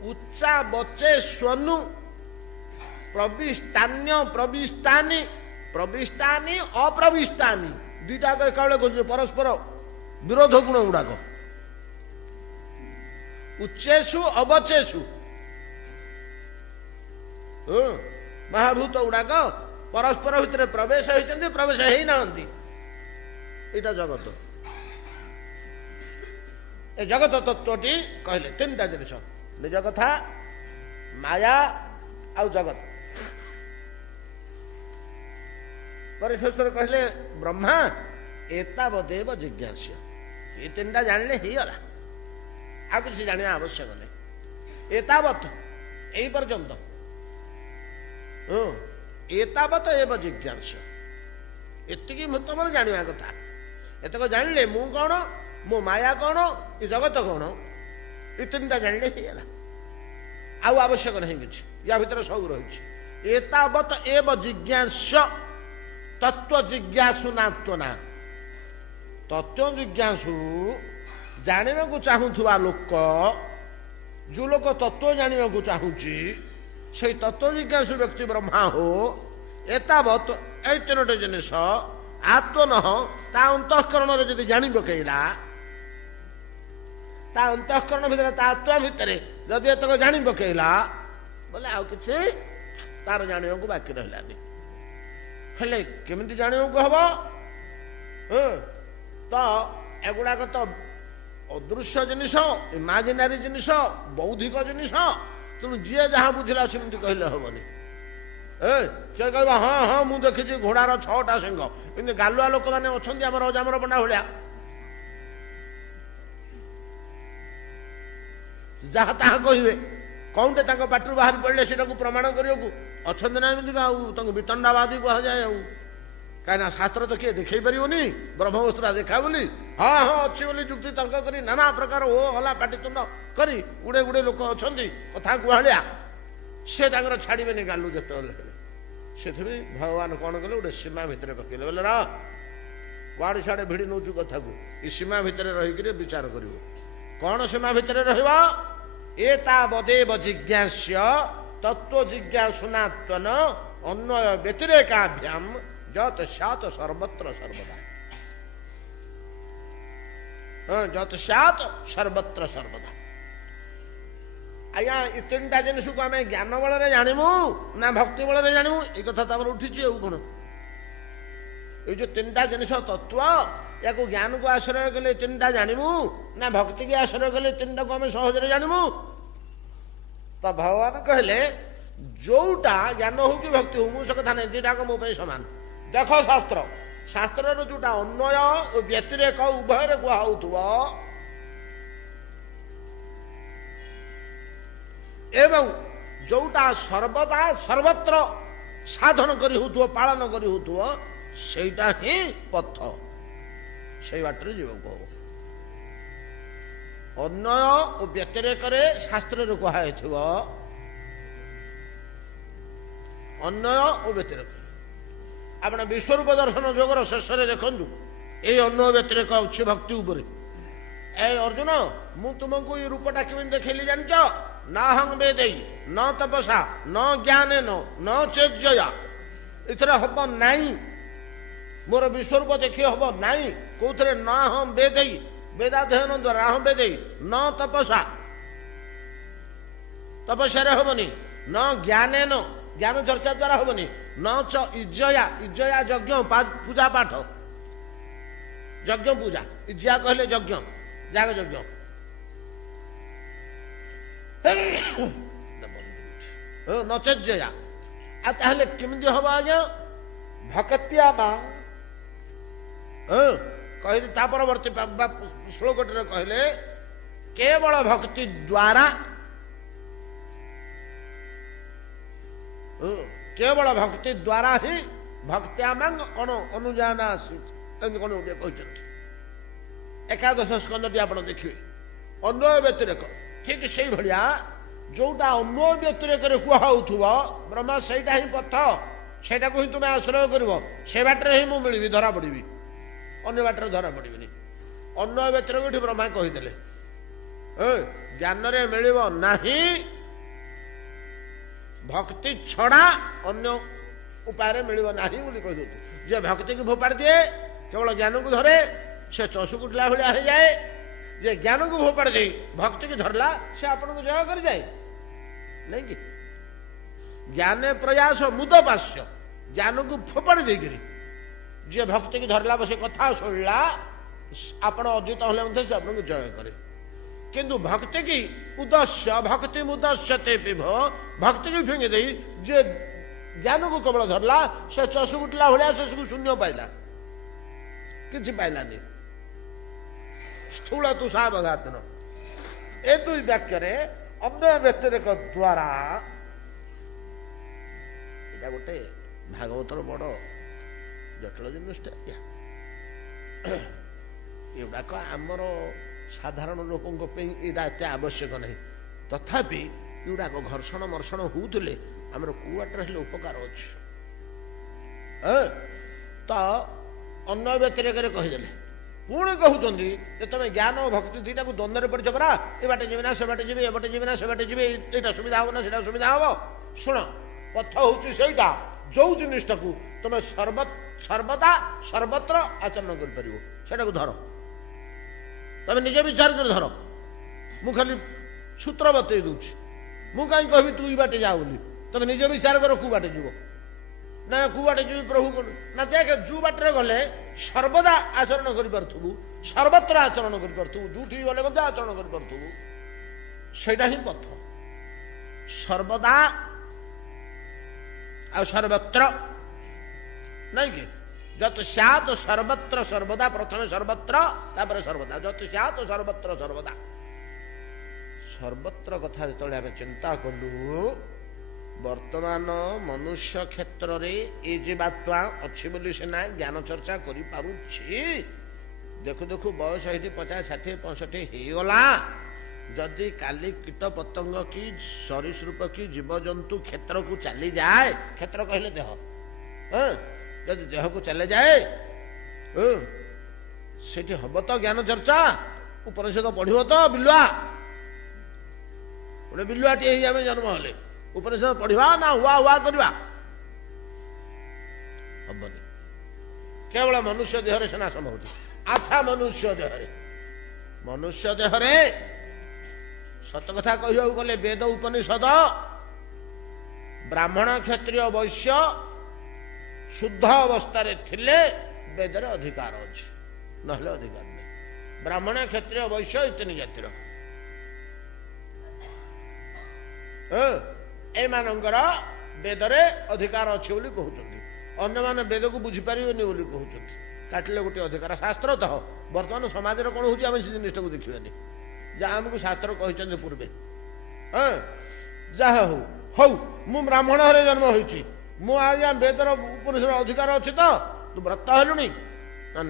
ଉଚ୍ଚା ବଚେ ସ୍ୱନୁ ପ୍ରବିଷ୍ଟାନ୍ୟ ପ୍ରବିଷ୍ଟାନି ପ୍ରବିଷ୍ଟାନି ଅପ୍ରବିଷ୍ଟାନି ଦୁଇଟା ଏକାବେଳେ କହୁଛନ୍ତି ପରସ୍ପର ବିରୋଧ ଗୁଣ ଗୁଡାକ ଉଚ୍ଚେଷୁ ଅବଚେଷୁ ମହାଭୂତ ଗୁଡାକ ପରସ୍ପର ଭିତରେ ପ୍ରବେଶ ହେଇଛନ୍ତି ପ୍ରବେଶ ହେଇନାହାନ୍ତି ଏଇଟା ଜଗତ ଏ ଜଗତ ତତ୍ତ୍ୱଟି କହିଲେ ତିନିଟା ଜିନିଷ ନିଜ କଥା ମାୟା ଆଉ ଜଗତ ପରିଶେଷରେ କହିଲେ ବ୍ରହ୍ମା ଏତାବଦେବ ଜିଜ୍ଞାସ୍ୟ ଏ ତିନିଟା ଜାଣିଲେ ହେଇଗଲା ଆଉ କିଛି ଜାଣିବା ଆବଶ୍ୟକ ନାହିଁ ଏତାବତ ଏଇ ପର୍ଯ୍ୟନ୍ତ ଏତାବତ ଏବ ଜିଜ୍ଞାସ୍ୟ ଏତିକି ତମର ଜାଣିବା କଥା ଏତକ ଜାଣିଲେ ମୁଁ କଣ ମୋ ମାୟା କଣ ଏ ଜଗତ କଣ ଏ ତିନିଟା ଜାଣିଲେ ହେଇଗଲା ଆଉ ଆବଶ୍ୟକ ନାହିଁ କିଛି ୟା ଭିତରେ ସବୁ ରହିଛି ଏତାବତ ଏବ ଜିଜ୍ଞାସ୍ୟ ତତ୍ତ୍ୱ ଜିଜ୍ଞାସୁ ନାତ୍ୱନା ତତ୍ତ୍ୱ ଜିଜ୍ଞାସୁ ଜାଣିବାକୁ ଚାହୁଁଥିବା ଲୋକ ଯୋଉ ଲୋକ ତତ୍ତ୍ୱ ଜାଣିବାକୁ ଚାହୁଁଛି ସେଇ ତତ୍ତ୍ୱ ଜିଜ୍ଞାସୁ ବ୍ୟକ୍ତି ବ୍ରହ୍ମା ହୋ ଏତାବତ ଏଇ ତିନୋଟି ଜିନିଷ ଆତ୍ମନଃ ତା ଅନ୍ତଃକରଣରେ ଯଦି ଜାଣି ପକେଇଲା ତା ଅନ୍ତଃକରଣ ଭିତରେ ତା ଆତ୍ମା ଭିତରେ ଯଦି ଏତକ ଜାଣି ପକେଇଲା ବୋଲେ ଆଉ କିଛି ତାର ଜାଣିବାକୁ ବାକି ରହିଲାନି ହେଲେ କେମିତି ଜାଣିବାକୁ ହବ ତ ଏଗୁଡାକ ତ ଅଦୃଶ୍ୟ ଜିନିଷ ଇମାଜିନାରୀ ଜିନିଷ ବୌଦ୍ଧିକ ଜିନିଷ ତେଣୁ ଯିଏ ଯାହା ବୁଝିଲା ସେମିତି କହିଲେ ହବନି କିଏ କହିବ ହଁ ହଁ ମୁଁ ଦେଖିଛି ଘୋଡାର 6ଟା ସିଂହ କିନ୍ତୁ ଗାଲୁଆ ଲୋକମାନେ ଅଛନ୍ତି ଆମର ଅଜାମର ପଣ୍ଡା ଭଳିଆ ଯାହା ତାହା କହିବେ କଣଟେ ତାଙ୍କ ପାଟିରୁ ବାହାରି ପଡିଲେ ସେଟାକୁ ପ୍ରମାଣ କରିବାକୁ ଅଛନ୍ତି ନା ଏମିତି ଆଉ ତାଙ୍କୁ ବିତଣ୍ଡାବାଦୀ କୁହାଯାଏ ଆଉ କାହିଁକିନା ଶାସ୍ତ୍ର ତ କିଏ ଦେଖେଇ ପାରିବନି ବ୍ରହ୍ମବସ୍ତୁରା ଦେଖା ବୋଲି ହଁ ହଁ ଅଛି ବୋଲି ଯୁକ୍ତି ତର୍କ କରି ନାନା ପ୍ରକାର ଓ ହଲା ପାଟିତୁଣ୍ଡ କରି ଗୁଡେ ଗୁଡେ ଲୋକ ଅଛନ୍ତି କଥା କୁହାଳିଆ ସେ ତାଙ୍କର ଛାଡିବେନି ଗାଲୁ ଯେତେବେଳେ ହେଲେ ସେଥିପାଇଁ ଭଗବାନ କଣ କଲେ ଗୋଟେ ସୀମା ଭିତରେ ପକେଇଲେ ବୋଲେ ର କୁଆଡେ ସିଆଡେ ଭିଡି ନଉଛୁ କଥାକୁ ଏ ସୀମା ଭିତରେ ରହିକିରି ବିଚାର କରିବ କଣ ସୀମା ଭିତରେ ରହିବ ଏତାବଦେବ ଜିଜ୍ଞାସ୍ୟ ତତ୍ତ୍ୱ ଜିଜ୍ଞାସୁନାତ୍ୱନ ଅନ୍ୱୟ ବ୍ୟତିରେକାଭ୍ୟାମ ଯତ୍ ସ୍ୟାତ୍ ସର୍ବତ୍ର ସର୍ବଦା ଯତ୍ ସ୍ୟାତ୍ ସର୍ବତ୍ର ସର୍ବଦା। ଆଜ୍ଞା ଏ ତିନିଟା ଜିନିଷକୁ ଆମେ ଜ୍ଞାନ ବଳରେ ଜାଣିମୁ ନା ଭକ୍ତି ବଳରେ ଜାଣିମୁ, ଏଇ କଥା ତାପରେ ଉଠିଛି। ଆଉ କଣ ଏଇ ଯୋଉ ତିନିଟା ଜିନିଷ ତତ୍ଵ, ୟାକୁ ଜ୍ଞାନକୁ ଆଶ୍ରୟ କଲେ ତିନିଟା ଜାଣିମୁ ନା ଭକ୍ତିକି ଆଶ୍ରୟ କଲେ ତିନିଟାକୁ ଆମେ ସହଜରେ ଜାଣିମୁ? ତ ଭଗବାନ କହିଲେ ଯୋଉଟା ଜ୍ଞାନ ହଉ କି ଭକ୍ତି ହଉ, ମୁଁ ସେ କଥା ନାହିଁ, ଦିଟାକ ମୋ ପାଇଁ ସମାନ। ଦେଖ ଶାସ୍ତ୍ରର ଯୋଉଟା ଅନ୍ୱୟ ଓ ବ୍ୟତିରେକ ଉଭୟରେ କୁହା ହଉଥିବ ଏବଂ ଯୋଉଟା ସର୍ବଦା ସର୍ବତ୍ର ସାଧନ କରି ହଉଥିବ, ପାଳନ କରି ହଉଥିବ, ସେଇଟା ହିଁ ପଥ, ସେଇ ବାଟରେ ଯିବାକୁ ହବ। ଅନ୍ୱୟ ଓ ବ୍ୟତିରେକରେ ଶାସ୍ତ୍ରରେ କୁହାଯାଇଥିବ, ଅନ୍ୱୟ ଓ ବ୍ୟତିରେକ। ଆପଣ ବିଶ୍ୱରୂପ ଦର୍ଶନ ଯୋଗର ଶେଷରେ ଦେଖନ୍ତୁ, ଏଇ ଅନ୍ୱୟ ବ୍ୟତିରେକ ଅଛି ଭକ୍ତି ଉପରେ। ଏ ଅର୍ଜୁନ, ମୁଁ ତୁମକୁ ଏଇ ରୂପଟା କେମିତି ଦେଖେଇଲି ଜାଣିଛ? ନାହଂ ବେଦେଇ ନ ତପସା ନ ଜ୍ଞାନେନ ନ ଚେଜ୍ଜୟା। ଏଥିରେ ହବ ନାହିଁ, ମୋର ବିଶ୍ୱରୂପ ଦେଖି ହବ ନାହିଁ। କୋଉଥିରେ? ନାହଂ ବେଦେଇ, ବେଦାଧ୍ୟୟନ ଦ୍ୱାରା ନାହଂ ବେଦେଇ, ନ ତପସା, ତପସ୍ୟାରେ ହବନି, ନ ଜ୍ଞାନେନ, ଜ୍ଞାନ ଚର୍ଚ୍ଚା ଦ୍ୱାରା ହବନି, ନ ଚ ଇଜ୍ଜୟା, ଇଜ୍ଜୟା ଯଜ୍ଞ ପୂଜା ପାଠ, ଯଜ୍ଞ ପୂଜା, ଇଜ୍ଜା କହିଲେ ଯଜ୍ଞ, ଯାଗ ଯଜ୍ଞ। ନଚେଜ୍ଜୟା। ଆଉ ତାହେଲେ କେମିତି ହବ ଆଜ୍ଞା? ଭକ୍ତ୍ୟା ମା କହିଲେ, ତା ପରବର୍ତ୍ତୀ ଶ୍ଲୋକଟିରେ କହିଲେ କେବଳ ଭକ୍ତି ଦ୍ୱାରା, କେବଳ ଭକ୍ତି ଦ୍ୱାରା ହିଁ ଭକ୍ତ୍ୟାମାଙ୍ଗ ଅନୁଜାନା ଏମିତି କଣ ଗୋଟେ କହିଛନ୍ତି। ଏକାଦଶ ସ୍କନ୍ଧଟି ଆପଣ ଦେଖିବେ, ଅନ୍ୱୟ ବ୍ୟତିରେକ। ଠିକ ସେଇଭଳିଆ ଯୋଉଟା ଅନ୍ୱୟ ବ୍ୟତିରେକରେ କୁହା ହଉଥିବ ବ୍ରହ୍ମା, ସେଇଟା ହିଁ ପଥ, ସେଇଟାକୁ ହିଁ ତୁମେ ଆଶ୍ରୟ କରିବ, ସେ ବାଟରେ ହିଁ ମୁଁ ମିଳିବି, ଧରା ପଡିବି, ଅନ୍ୟ ବାଟରେ ଧରା ପଡିବିନି। ଅନ୍ୱୟ ବ୍ୟତିରେକ ଏଠି ବ୍ରହ୍ମା କହିଦେଲେ, ଜ୍ଞାନରେ ମିଳିବ ନାହିଁ, ଭକ୍ତି ଛଡା ଅନ୍ୟ ଉପାୟରେ ମିଳିବ ନାହିଁ ବୋଲି କହିଦଉଛି। ଯେ ଭକ୍ତିକୁ ଫୋପାଡ଼ି ଦିଏ, କେବଳ ଜ୍ଞାନକୁ ଧରେ, ସେ ଚଷୁ କୁଟିଲା ଭଳିଆ ହେଇଯାଏ। ଯେ ଜ୍ଞାନକୁ ଫୋପାଡ଼ି ଦେଇ ଭକ୍ତିକୁ ଧରିଲା, ସେ ଆପଣଙ୍କୁ ଜୟ କରିଯାଏ ନାଇଁ କି? ଜ୍ଞାନେ ପ୍ରୟାସ ମୁଦପାସ୍ୟ, ଜ୍ଞାନକୁ ଫୋପାଡ଼ି ଦେଇକିରି ଯିଏ ଭକ୍ତିକି ଧରିଲା, ବସି କଥା ଶୁଣିଲା, ଆପଣ ଅଜିତ ହେଲେ ମଧ୍ୟ ସେ ଆପଣଙ୍କୁ ଜୟ କରେ। କିନ୍ତୁ ଭକ୍ତି କି ଉଦ୍ଦେଶ୍ୟ, ଭକ୍ତି ମୁଦସ୍ୟତେ ପିଭ, ଭକ୍ତିକୁ ଫିଙ୍ଗି ଦେଇ ଯିଏ ଜ୍ଞାନକୁ କେବଳ ଧରିଲା, ସେ ଚଷୁ କୁଟିଲା ଭଳିଆ ଶେଷକୁ ଶୂନ୍ୟ ପାଇଲା, କିଛି ପାଇଲାନି। ସ୍ଥୂଳ ତୁଷାବଘାତନ। ଏ ଦୁଇ ବାକ୍ୟରେ ଅନ୍ୟ ବ୍ୟତିରେକ ଦ୍ୱାରା, ଏଇଟା ଗୋଟେ ଭାଗବତର ବଡ ଜଟିଳ ଜିନିଷଟା। ଏଗୁଡାକ ଆମର ସାଧାରଣ ଲୋକଙ୍କ ପାଇଁ ଏଇଟା ଏତେ ଆବଶ୍ୟକ ନାହିଁ। ତଥାପି ଏଗୁଡାକ ଘର୍ଷଣ ମର୍ଷଣ ହଉଥିଲେ ଆମର କୋଉ ବାଟରେ ହେଲେ ଉପକାର ଅଛି। ତ ଅନ୍ୟ ବ୍ୟତିରେକରେ କହିଦେଲେ, ପୁଣି କହୁଛନ୍ତି ଯେ ତମେ ଜ୍ଞାନ ଓ ଭକ୍ତି ଦିଟାକୁ ଦ୍ୱନ୍ଦ୍ୱରେ ପଡିଛ ପରା, ଏ ବାଟେ ଯିବି ନା ସେ ବାଟେ ଯିବି, ଏ ବାଟେ ଯିବି ନା ସେ ବାଟେ ଯିବି, ଏଇଟା ସୁବିଧା ହବ ନା ସେଇଟା ସୁବିଧା ହବ। ଶୁଣ, ପଥ ହଉଛି ସେଇଟା ଯୋଉ ଜିନିଷଟାକୁ ତମେ ସର୍ବଦା ସର୍ବତ୍ର ଆଚରଣ କରିପାରିବ, ସେଇଟାକୁ ଧର। ତମେ ନିଜେ ବିଚାର କରି ଧର। ମୁଁ ଖାଲି ସୂତ୍ର ବତେଇ ଦଉଛି, ମୁଁ କାହିଁ କହିବି ତୁ ଏଇ ବାଟେ ଯା ବୋଲି। ତମେ ନିଜେ ବିଚାର କର କୋଉ ବାଟେ ଯିବ। ନା କୋଉ ବାଟେ ଯିବି ପ୍ରଭୁ ନା, ଦେଖ ଯୋଉ ବାଟରେ ଗଲେ ସର୍ବଦା ଆଚରଣ କରିପାରୁଥିବୁ, ସର୍ବତ୍ର ଆଚରଣ କରିପାରୁଥିବୁ, ଯୋଉଠି ଗଲେ ମଧ୍ୟ ଆଚରଣ କରିପାରୁଥିବୁ, ସେଇଟା ହିଁ ପଥ। ସର୍ବଦା ଆଉ ସର୍ବତ୍ର ନାଇଁ କି? ଯତ୍ ସ୍ୟାତ୍ ସର୍ବତ୍ର ସର୍ବଦା, ପ୍ରଥମେ ସର୍ବତ୍ର ତାପରେ ସର୍ବଦା, ଯତ୍ ସ୍ୟାତ୍ ସର୍ବତ୍ର ସର୍ବଦା। ସର୍ବତ୍ର କଥା ଯେତେବେଳେ ଆମେ ଚିନ୍ତା କଲୁ, ବର୍ତ୍ତମାନ ମନୁଷ୍ୟ କ୍ଷେତ୍ରରେ ଏ ଜୀବାତ୍ମା ଅଛି ବୋଲି ସିନା ଜ୍ଞାନ ଚର୍ଚ୍ଚା କରିପାରୁଛି। ଦେଖୁ ଦେଖୁ ବୟସ ଏଠି 50, 60, 65 ହେଇଗଲା। ଯଦି କାଲି କୀଟ ପତଙ୍ଗ କି ସରୀସୃପ କି ଜୀବଜନ୍ତୁ କ୍ଷେତ୍ରକୁ ଚାଲିଯାଏ, କ୍ଷେତ୍ର କହିଲେ ଦେହ, ଯଦି ଦେହକୁ ଚାଲିଯାଏ, ସେଠି ହବ ତ ଜ୍ଞାନ ଚର୍ଚ୍ଚା, ଉପନିଷଦ ପଢିବ ତ ବିଲୁଆ। ଗୋଟେ ବିଲୁଆଟିଏ ହେଇ ଆମେ ଜନ୍ମ ହେଲେ ଉପନିଷଦ ପଢିବା ନା ହୁଆ ହୁଆ କରିବା? ହବନି। କେବଳ ମନୁଷ୍ୟ ଦେହରେ ସିନା ସମ୍ଭବ। ଆଚ୍ଛା, ମନୁଷ୍ୟ ଦେହରେ ମନୁଷ୍ୟ ଦେହରେ ସତ କଥା କହିବାକୁ ଗଲେ ବେଦ ଉପନିଷଦ ବ୍ରାହ୍ମଣ କ୍ଷତ୍ରିୟ ବୈଶ୍ୟ ଶୁଦ୍ଧ ଅବସ୍ଥାରେ ଥିଲେ ବେଦରେ ଅଧିକାର ଅଛି, ନହେଲେ ଅଧିକାର ନାହିଁ। ବ୍ରାହ୍ମଣ କ୍ଷତ୍ରିୟ ବୈଶ୍ୟ ଏ ତିନି ଜାତିର ଏମାନଙ୍କର ବେଦରେ ଅଧିକାର ଅଛି ବୋଲି କହୁଛନ୍ତି। ଅନ୍ୟମାନେ ବେଦକୁ ବୁଝିପାରିବେନି ବୋଲି କହୁଛନ୍ତି। କାଟିଲେ ଗୋଟିଏ ଅଧିକାର ଶାସ୍ତ୍ର ତ। ବର୍ତ୍ତମାନ ସମାଜରେ କଣ ହଉଛି ଆମେ ସେ ଜିନିଷଟାକୁ ଦେଖିବାନି, ଯାହା ଆମକୁ ଶାସ୍ତ୍ର କହିଛନ୍ତି ପୂର୍ବେ। ଯାହା ହଉ ହଉ, ମୁଁ ବ୍ରାହ୍ମଣ ଘରେ ଜନ୍ମ ହୋଇଛି, ମୁଁ ଆଜ୍ଞା ବେଦର ଉପନିଷଦର ଅଧିକାର ଅଛି ତ? ତୁ ବ୍ରତ ହେଲୁଣି?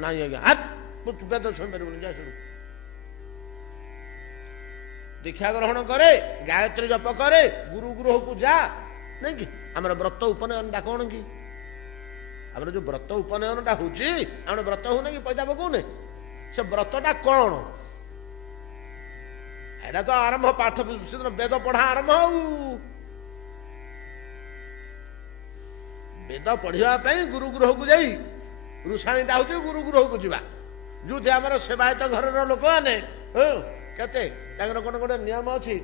ନାଇଁ ଆଜ୍ଞା, ତୁ ବେଦ ଶୁଣିପାରିବୁନି, ଯା ଶୁଣୁ। ଦୀକ୍ଷା ଗ୍ରହଣ କରେ, ଗାୟତ୍ରୀ ଜପ କରେ, ଗୁରୁ ଗୃହକୁ ଯା, ନାଇଁ କି? ଆମର ବ୍ରତ ଉପନୟନଟା କଣ କି? ଆମର ଯୋଉ ବ୍ରତ ଉପନୟନଟା ହଉଛି, ଆମର ବ୍ରତ ହଉନେ କି ପଇସା ପକଉନେ, ସେ ବ୍ରତଟା କଣ? ଏଇଟା ତ ଆରମ୍ଭ ପାଠ ବେଦ ପଢା ଆରମ୍ଭ। ଆଉ ବେଦ ପଢିବା ପାଇଁ ଗୁରୁ ଗୃହକୁ ଯାଇ, ରୁଷାଣୀଟା ହଉଛି ଗୁରୁ ଗୃହକୁ ଯିବା, ଯୋଉଠି ଆମର ସେବାୟତ ଘରର ଲୋକମାନେ କେତେ ତାଙ୍କର କଣ ଗୋଟେ ନିୟମ ଅଛି,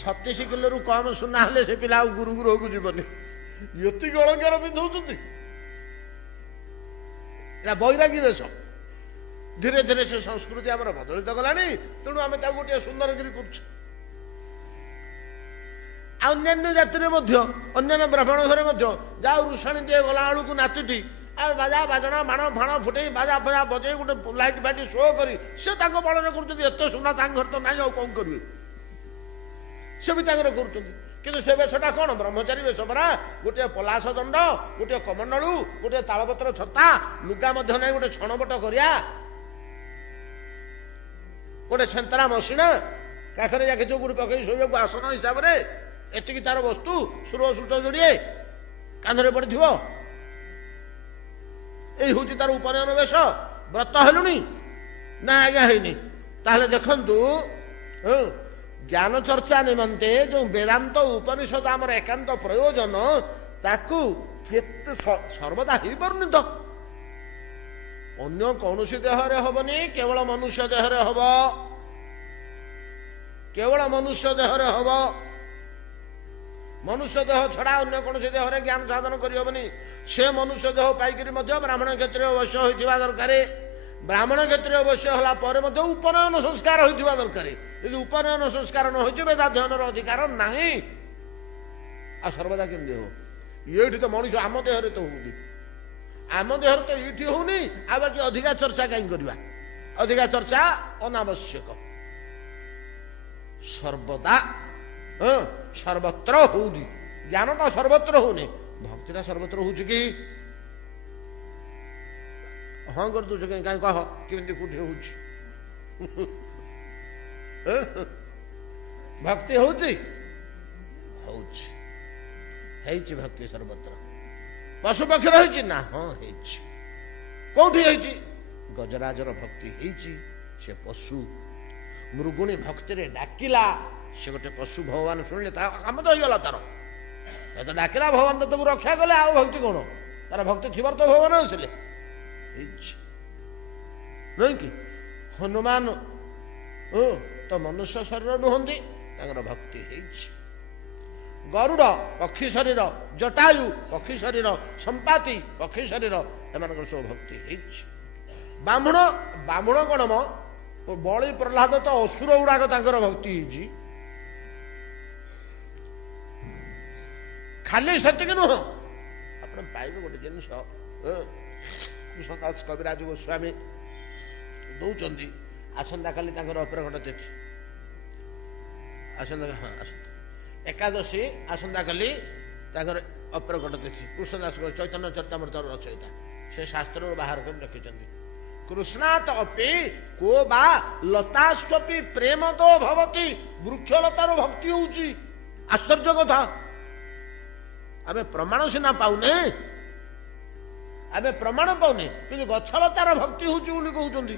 36 କିଲୋରୁ କମ ସୁନା ହେଲେ ସେ ପିଲା ଆଉ ଗୁରୁ ଗୃହକୁ ଯିବନି। ଏତିକି ଅଳଙ୍କାର ପିନ୍ଧଉଛନ୍ତି, ଏଟା ବୈରାଗୀ ବେଶ। ଧୀରେ ଧୀରେ ସେ ସଂସ୍କୃତି ଆମର ବଦଳିତ ଗଲାଣି, ତେଣୁ ଆମେ ତାକୁ ଗୋଟିଏ ସୁନ୍ଦରଗିରି କରୁଛୁ। ଆଉ ଅନ୍ୟାନ୍ୟ ଜାତିରେ ମଧ୍ୟ, ଅନ୍ୟାନ୍ୟ ବ୍ରାହ୍ମଣ ଘରେ ମଧ୍ୟ ଯାଉ ରୁଷାଣୀ ଟିକେ ଗଲା ବେଳକୁ ନାତିଟି ଆଉ ବାଜା ବାଜଣା ବାଣ ଫାଣ ଫୁଟେଇ ବାଜା ଫଜା ବଜେଇ ଗୋଟେ ଲାଇଟ୍ ଫାଇଟ୍ ଶୋ କରି ସେ ତାଙ୍କ ବଳରେ କରୁଛନ୍ତି। ଏତେ ସୁନା ତାଙ୍କ ଘର ତ ନାହିଁ, ଆଉ କଣ କରିବେ? ସେ ବି ତାଙ୍କର କରୁଛନ୍ତି। କିନ୍ତୁ ସେ ବେଶଟା କଣ? ବ୍ରହ୍ମଚାରୀ ବେଶ ପରା। ଗୋଟିଏ ପଲାଶ ଦଣ୍ଡ, ଗୋଟିଏ କମଣ୍ଡଳୁ, ଗୋଟିଏ ତାଳପତ୍ର ଛତା, ଲୁଗା ମଧ୍ୟ ନାହିଁ ଗୋଟେ ଛଣବଟ କରିବା, ଗୋଟେ ସେନ୍ତରା ମସିଣା, କାଖରେ ଯାକେ ଚଉକୁଡ଼ି ପକେଇ ଶୋଇବାକୁ ଆସନ ହିସାବରେ, ଏତିକି ତାର ବସ୍ତୁ, ସୁର ସୁଟ ଯୋଡ଼ିଏ କାନ୍ଧରେ ପଡିଥିବ। ଏଇ ହଉଛି ତାର ଉପନୟନ ବେଶ। ବ୍ରତ ହେଲୁଣି? ନା ଆଜ୍ଞା ହେଇନି। ତାହେଲେ ଦେଖନ୍ତୁ, ଜ୍ଞାନ ଚର୍ଚ୍ଚା ନିମନ୍ତେ ଯୋଉ ବେଦାନ୍ତ ଉପନିଷଦ ଆମର ଏକାନ୍ତ ପ୍ରୟୋଜନ, ତାକୁ କେତେ ସର୍ବଦା ହେଇପାରୁନି ତ। ଅନ୍ୟ କୌଣସି ଦେହରେ ହବନି, କେବଳ ମନୁଷ୍ୟ ଦେହରେ ହବ, କେବଳ ମନୁଷ୍ୟ ଦେହରେ ହବ। ମନୁଷ୍ୟ ଦେହ ଛଡା ଅନ୍ୟ କୌଣସି ଦେହରେ ଜ୍ଞାନ ସାଧନ କରିହବନି। ସେ ମନୁଷ୍ୟ ଦେହ ପାଇକରି ମଧ୍ୟ ବ୍ରାହ୍ମଣ କ୍ଷେତ୍ରରେ ଅବଶ୍ୟ ହୋଇଥିବା ଦରକାର। ବ୍ରାହ୍ମଣ କ୍ଷେତ୍ରରେ ଅବଶ୍ୟ ହେଲା ପରେ ମଧ୍ୟ ଉପନୟନ ସଂସ୍କାର ହୋଇଥିବା ଦରକାର। ଯଦି ଉପନୟନ ସଂସ୍କାର ନ ହୋଇଛି ବେଦାଧ୍ୟୟନର ଅଧିକାର ନାହିଁ। ଆଉ ସର୍ବଦା କେମିତି ହବ? ଏଇଠି ତ ମଣିଷ ଆମ ଦେହରେ ତ ହଉନି, ଆମ ଦେହରେ ତ ଏଇଠି ହଉନି, ଆଉ ବାକି ଅଧିକା ଚର୍ଚ୍ଚା କାହିଁ କରିବା? ଅଧିକା ଚର୍ଚ୍ଚା ଅନାବଶ୍ୟକ। ସର୍ବଦା ସର୍ବତ୍ର ହଉନି, ଜ୍ଞାନଟା ସର୍ବତ୍ର ହଉନି, ଭକ୍ତିଟା ସର୍ବତ୍ର ହଉଛି କି? ହଁ କରିଦଉଛ କାହିଁ କହ, କେମିତି କୋଉଠି ହଉଛି? ଭକ୍ତି ହଉଛି? ହଉଛି, ହେଇଛି ଭକ୍ତି ସର୍ବତ୍ର। ପଶୁ ପକ୍ଷୀର ହେଇଛି ନା? ହଁ ହେଇଛି। କୋଉଠି ହେଇଛି? ଗଜରାଜର ଭକ୍ତି ହେଇଛି, ସେ ପଶୁ। ମୃଗୁଣୀ ଭକ୍ତିରେ ଡାକିଲା, ସେ ଗୋଟେ ପଶୁ, ଭଗବାନ ଶୁଣିଲେ ତା କାମ ତ ହେଇଗଲା ତାର। ଏ ତ ଡାକିଲା, ଭଗବାନ ତ ତାକୁ ରକ୍ଷା କଲେ, ଆଉ ଭକ୍ତି କଣ? ତାର ଭକ୍ତି ଥିବାର ତ ଭଗବାନ ଆସିଲେ। ହେଇଛି ନୁହେଁ କି? ହନୁମାନ ତ ମନୁଷ୍ୟ ଶରୀର ନୁହନ୍ତି, ତାଙ୍କର ଭକ୍ତି ହେଇଛି। ଗରୁଡ଼ ପକ୍ଷୀ ଶରୀର, ଜଟାୟୁ ପକ୍ଷୀ ଶରୀର, ସମ୍ପାତି ପକ୍ଷୀ ଶରୀର, ଏମାନଙ୍କର ସବୁ ଭକ୍ତି ହେଇଛି। ବ୍ରାହ୍ମଣ, ବ୍ରାହ୍ମଣ କଣ ମ? ବଳି ପ୍ରହ୍ଲାଦ ତ ଅସୁର ଗୁଡାକ ତାଙ୍କର ଭକ୍ତି ହେଇଛି। ଖାଲି ସେତିକି ନୁହଁ, ଆପଣ ପାଇବେ ଗୋଟେ ଜିନିଷ, କୃଷ୍ଣଦାସ କବିରାଜ ଗୋସ୍ୱାମୀ ଦଉଛନ୍ତି। ଆସନ୍ତାକାଲି ତାଙ୍କର ଅପରଘଟ ତିଥି, ଏକାଦଶୀ ଆସନ୍ତାକାଲି ତାଙ୍କର ଅପରଘଟ ତିଥି। କୃଷ୍ଣଦାସ ଚୈତନ୍ୟ ଚରିତାମୃତର ରଚୟିତା, ସେ ଶାସ୍ତ୍ରରୁ ବାହାର କରି ରଖିଛନ୍ତି। କୃଷ୍ଣାତ ଅପି କୋ ବା ଲତାସ୍ୱପି ପ୍ରେମ ତ ଭବତି। ବୃକ୍ଷଲତାର ଭକ୍ତି ହଉଛି। ଆଶ୍ଚର୍ଯ୍ୟ କଥା। ଆମେ ପ୍ରମାଣ ସିନା ପାଉନେ, ଆମେ ପ୍ରମାଣ ପାଉନେ, କିନ୍ତୁ ଗଛଲତାର ଭକ୍ତି ହଉଛି ବୋଲି କହୁଛନ୍ତି।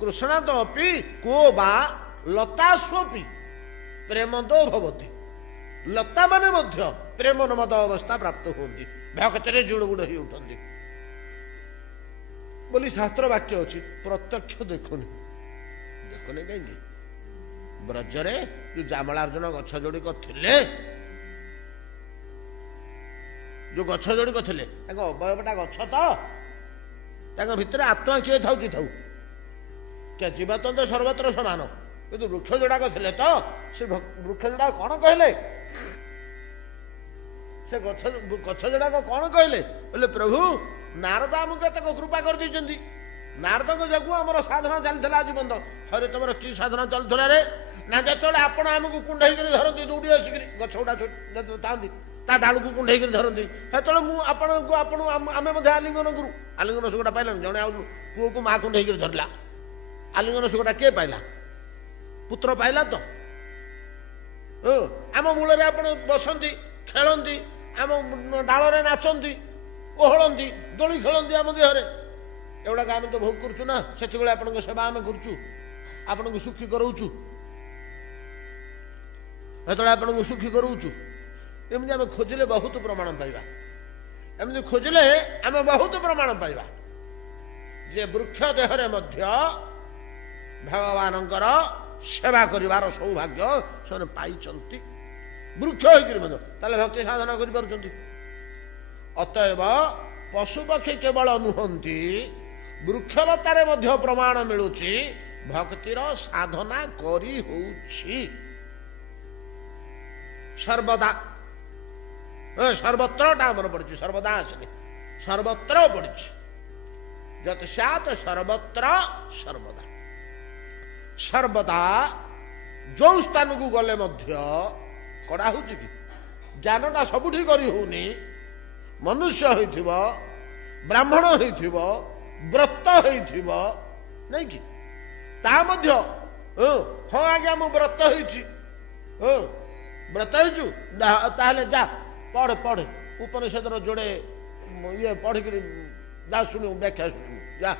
କୃଷ୍ଣାତ ଅପି କୋ ବା ଲତାସ୍ୱପି ପ୍ରେମ ତ ଭବତି। ଲତା ମାନେ ମଧ୍ୟ ପ୍ରେମନମଦ ଅବସ୍ଥା ପ୍ରାପ୍ତ ହୁଅନ୍ତି, ଭକ୍ତିରେ ଜୁଡବୁଡ ହେଇ ଉଠନ୍ତି ବୋଲି ଶାସ୍ତ୍ର ବାକ୍ୟ ଅଛି। ପ୍ରତ୍ୟକ୍ଷ ଦେଖୁନି, କଲେ କାହିଁକି? ବ୍ରଜରେ ଯୋଉ ଜାମଳାର୍ଜୁନ ଗଛ ଯୋଡିକ ଥିଲେ, ଯୋଉ ଗଛ ଯୋଡିକ ଥିଲେ ତାଙ୍କ ଅବୟବଟା ଗଛ ତ, ତାଙ୍କ ଭିତରେ ଆତ୍ମା କିଏ ଥାଉଛି ଥାଉ, କିଏ ଜୀବତନ୍ତ ସର୍ବତ୍ର ସମାନ, କିନ୍ତୁ ବୃକ୍ଷ ଯୋଡ଼ାକ ଥିଲେ ତ, ସେ ବୃକ୍ଷ ଯୋଡ଼ାକ କଣ କହିଲେ? ସେ ଗଛ ଯୋଡ଼ାକ କଣ କହିଲେ? ବୋଲେ ପ୍ରଭୁ ନାରଦ ଆମକୁ ଏତକ କୃପା କରିଦେଇଛନ୍ତି, ନାରଦଙ୍କ ଯୋଗୁଁ ଆମର ସାଧନା ଚାଲିଥିଲା ଆଜି ବନ୍ଦ। ହରେ ତମର କି ସାଧନା ଚାଲୁଥିଲା ରେ? ନା ଯେତେବେଳେ ଆପଣ ଆମକୁ କୁଣ୍ଢେଇକିରି ଧରନ୍ତି, ଦୌଡ଼ି ଆସିକିରି ଗଛ ଗୁଡ଼ା ଥାନ୍ତି ତା ଡାଳକୁ କୁଣ୍ଢେଇକିରି ଧରନ୍ତି, ସେତେବେଳେ ମୁଁ ଆପଣଙ୍କୁ ଆମେ ମଧ୍ୟ ଆଲିଙ୍ଗନ କରୁ। ଆଲିଙ୍ଗନ ସୁଖଟା ପାଇଲାନି? ଜଣେ ଆଉ ପୁଅକୁ ମା କୁଣ୍ଢେଇକିରି ଧରିଲା, ଆଲିଙ୍ଗନ ସୁଖଟା କିଏ ପାଇଲା? ପୁତ୍ର ପାଇଲା ତ। ଆମ ମୂଳରେ ଆପଣ ବସନ୍ତି, ଖେଳନ୍ତି, ଆମ ଡାଳରେ ନାଚନ୍ତି, ଓହଳନ୍ତି, ଦୋଳି ଖେଳନ୍ତି ଆମ ଦେହରେ, ଏଗୁଡାକ ଆମେ ତ ଭୋଗ କରୁଛୁ ନା। ସେତେବେଳେ ଆପଣଙ୍କ ସେବା ଆମେ କରୁଛୁ, ଆପଣଙ୍କୁ ସୁଖୀ କରଉଛୁ, ସେତେବେଳେ ଆପଣଙ୍କୁ ସୁଖୀ କରଉଛୁ। ଏମିତି ଆମେ ଖୋଜିଲେ ବହୁତ ପ୍ରମାଣ ପାଇବା, ଏମିତି ଖୋଜିଲେ ଆମେ ବହୁତ ପ୍ରମାଣ ପାଇବା ଯେ ବୃକ୍ଷ ଦେହରେ ମଧ୍ୟ ଭଗବାନଙ୍କର ସେବା କରିବାର ସୌଭାଗ୍ୟ ସେମାନେ ପାଇଛନ୍ତି, ବୃକ୍ଷ ହେଇକରି ମଧ୍ୟ। ତାହେଲେ ଭକ୍ତି ସାଧନା କରିପାରୁଛନ୍ତି। ଅତଏବ ପଶୁପକ୍ଷୀ କେବଳ ନୁହନ୍ତି, ବୃକ୍ଷଲତାରେ ମଧ୍ୟ ପ୍ରମାଣ ମିଳୁଛି ଭକ୍ତିର ସାଧନା କରି ହେଉଛି ସର୍ବଦା। ସର୍ବତ୍ରଟା ଆମର ପଡିଛି, ସର୍ବଦା ଆସିନି, ସର୍ବତ୍ର ପଡିଛି। ଯତ ସାତ ସର୍ବତ୍ର ସର୍ବଦା। ସର୍ବଦା ଯୋଉ ସ୍ଥାନକୁ ଗଲେ ମଧ୍ୟ କଡା ହଉଛି କି? ଜ୍ଞାନଟା ସବୁଠି କରି ହଉନି। ମନୁଷ୍ୟ ହେଇଥିବ, ବ୍ରାହ୍ମଣ ହେଇଥିବ, ବ୍ରତ ହେଇଥିବ, ନାଇଁ କି? ତା ମଧ୍ୟ ହଁ ଆଜ୍ଞା ମୁଁ ବ୍ରତ ହେଇଛି, ବ୍ରତ ହେଇଛୁ, ତାହେଲେ ଯା ପଢେ ପଢେ ଉପନିଷଦର ଯୋଡେ ଇଏ ପଢିକିରି ଯା ଶୁଣିବୁ, ବ୍ୟାଖ୍ୟା ଶୁଣିବୁ, ଯା।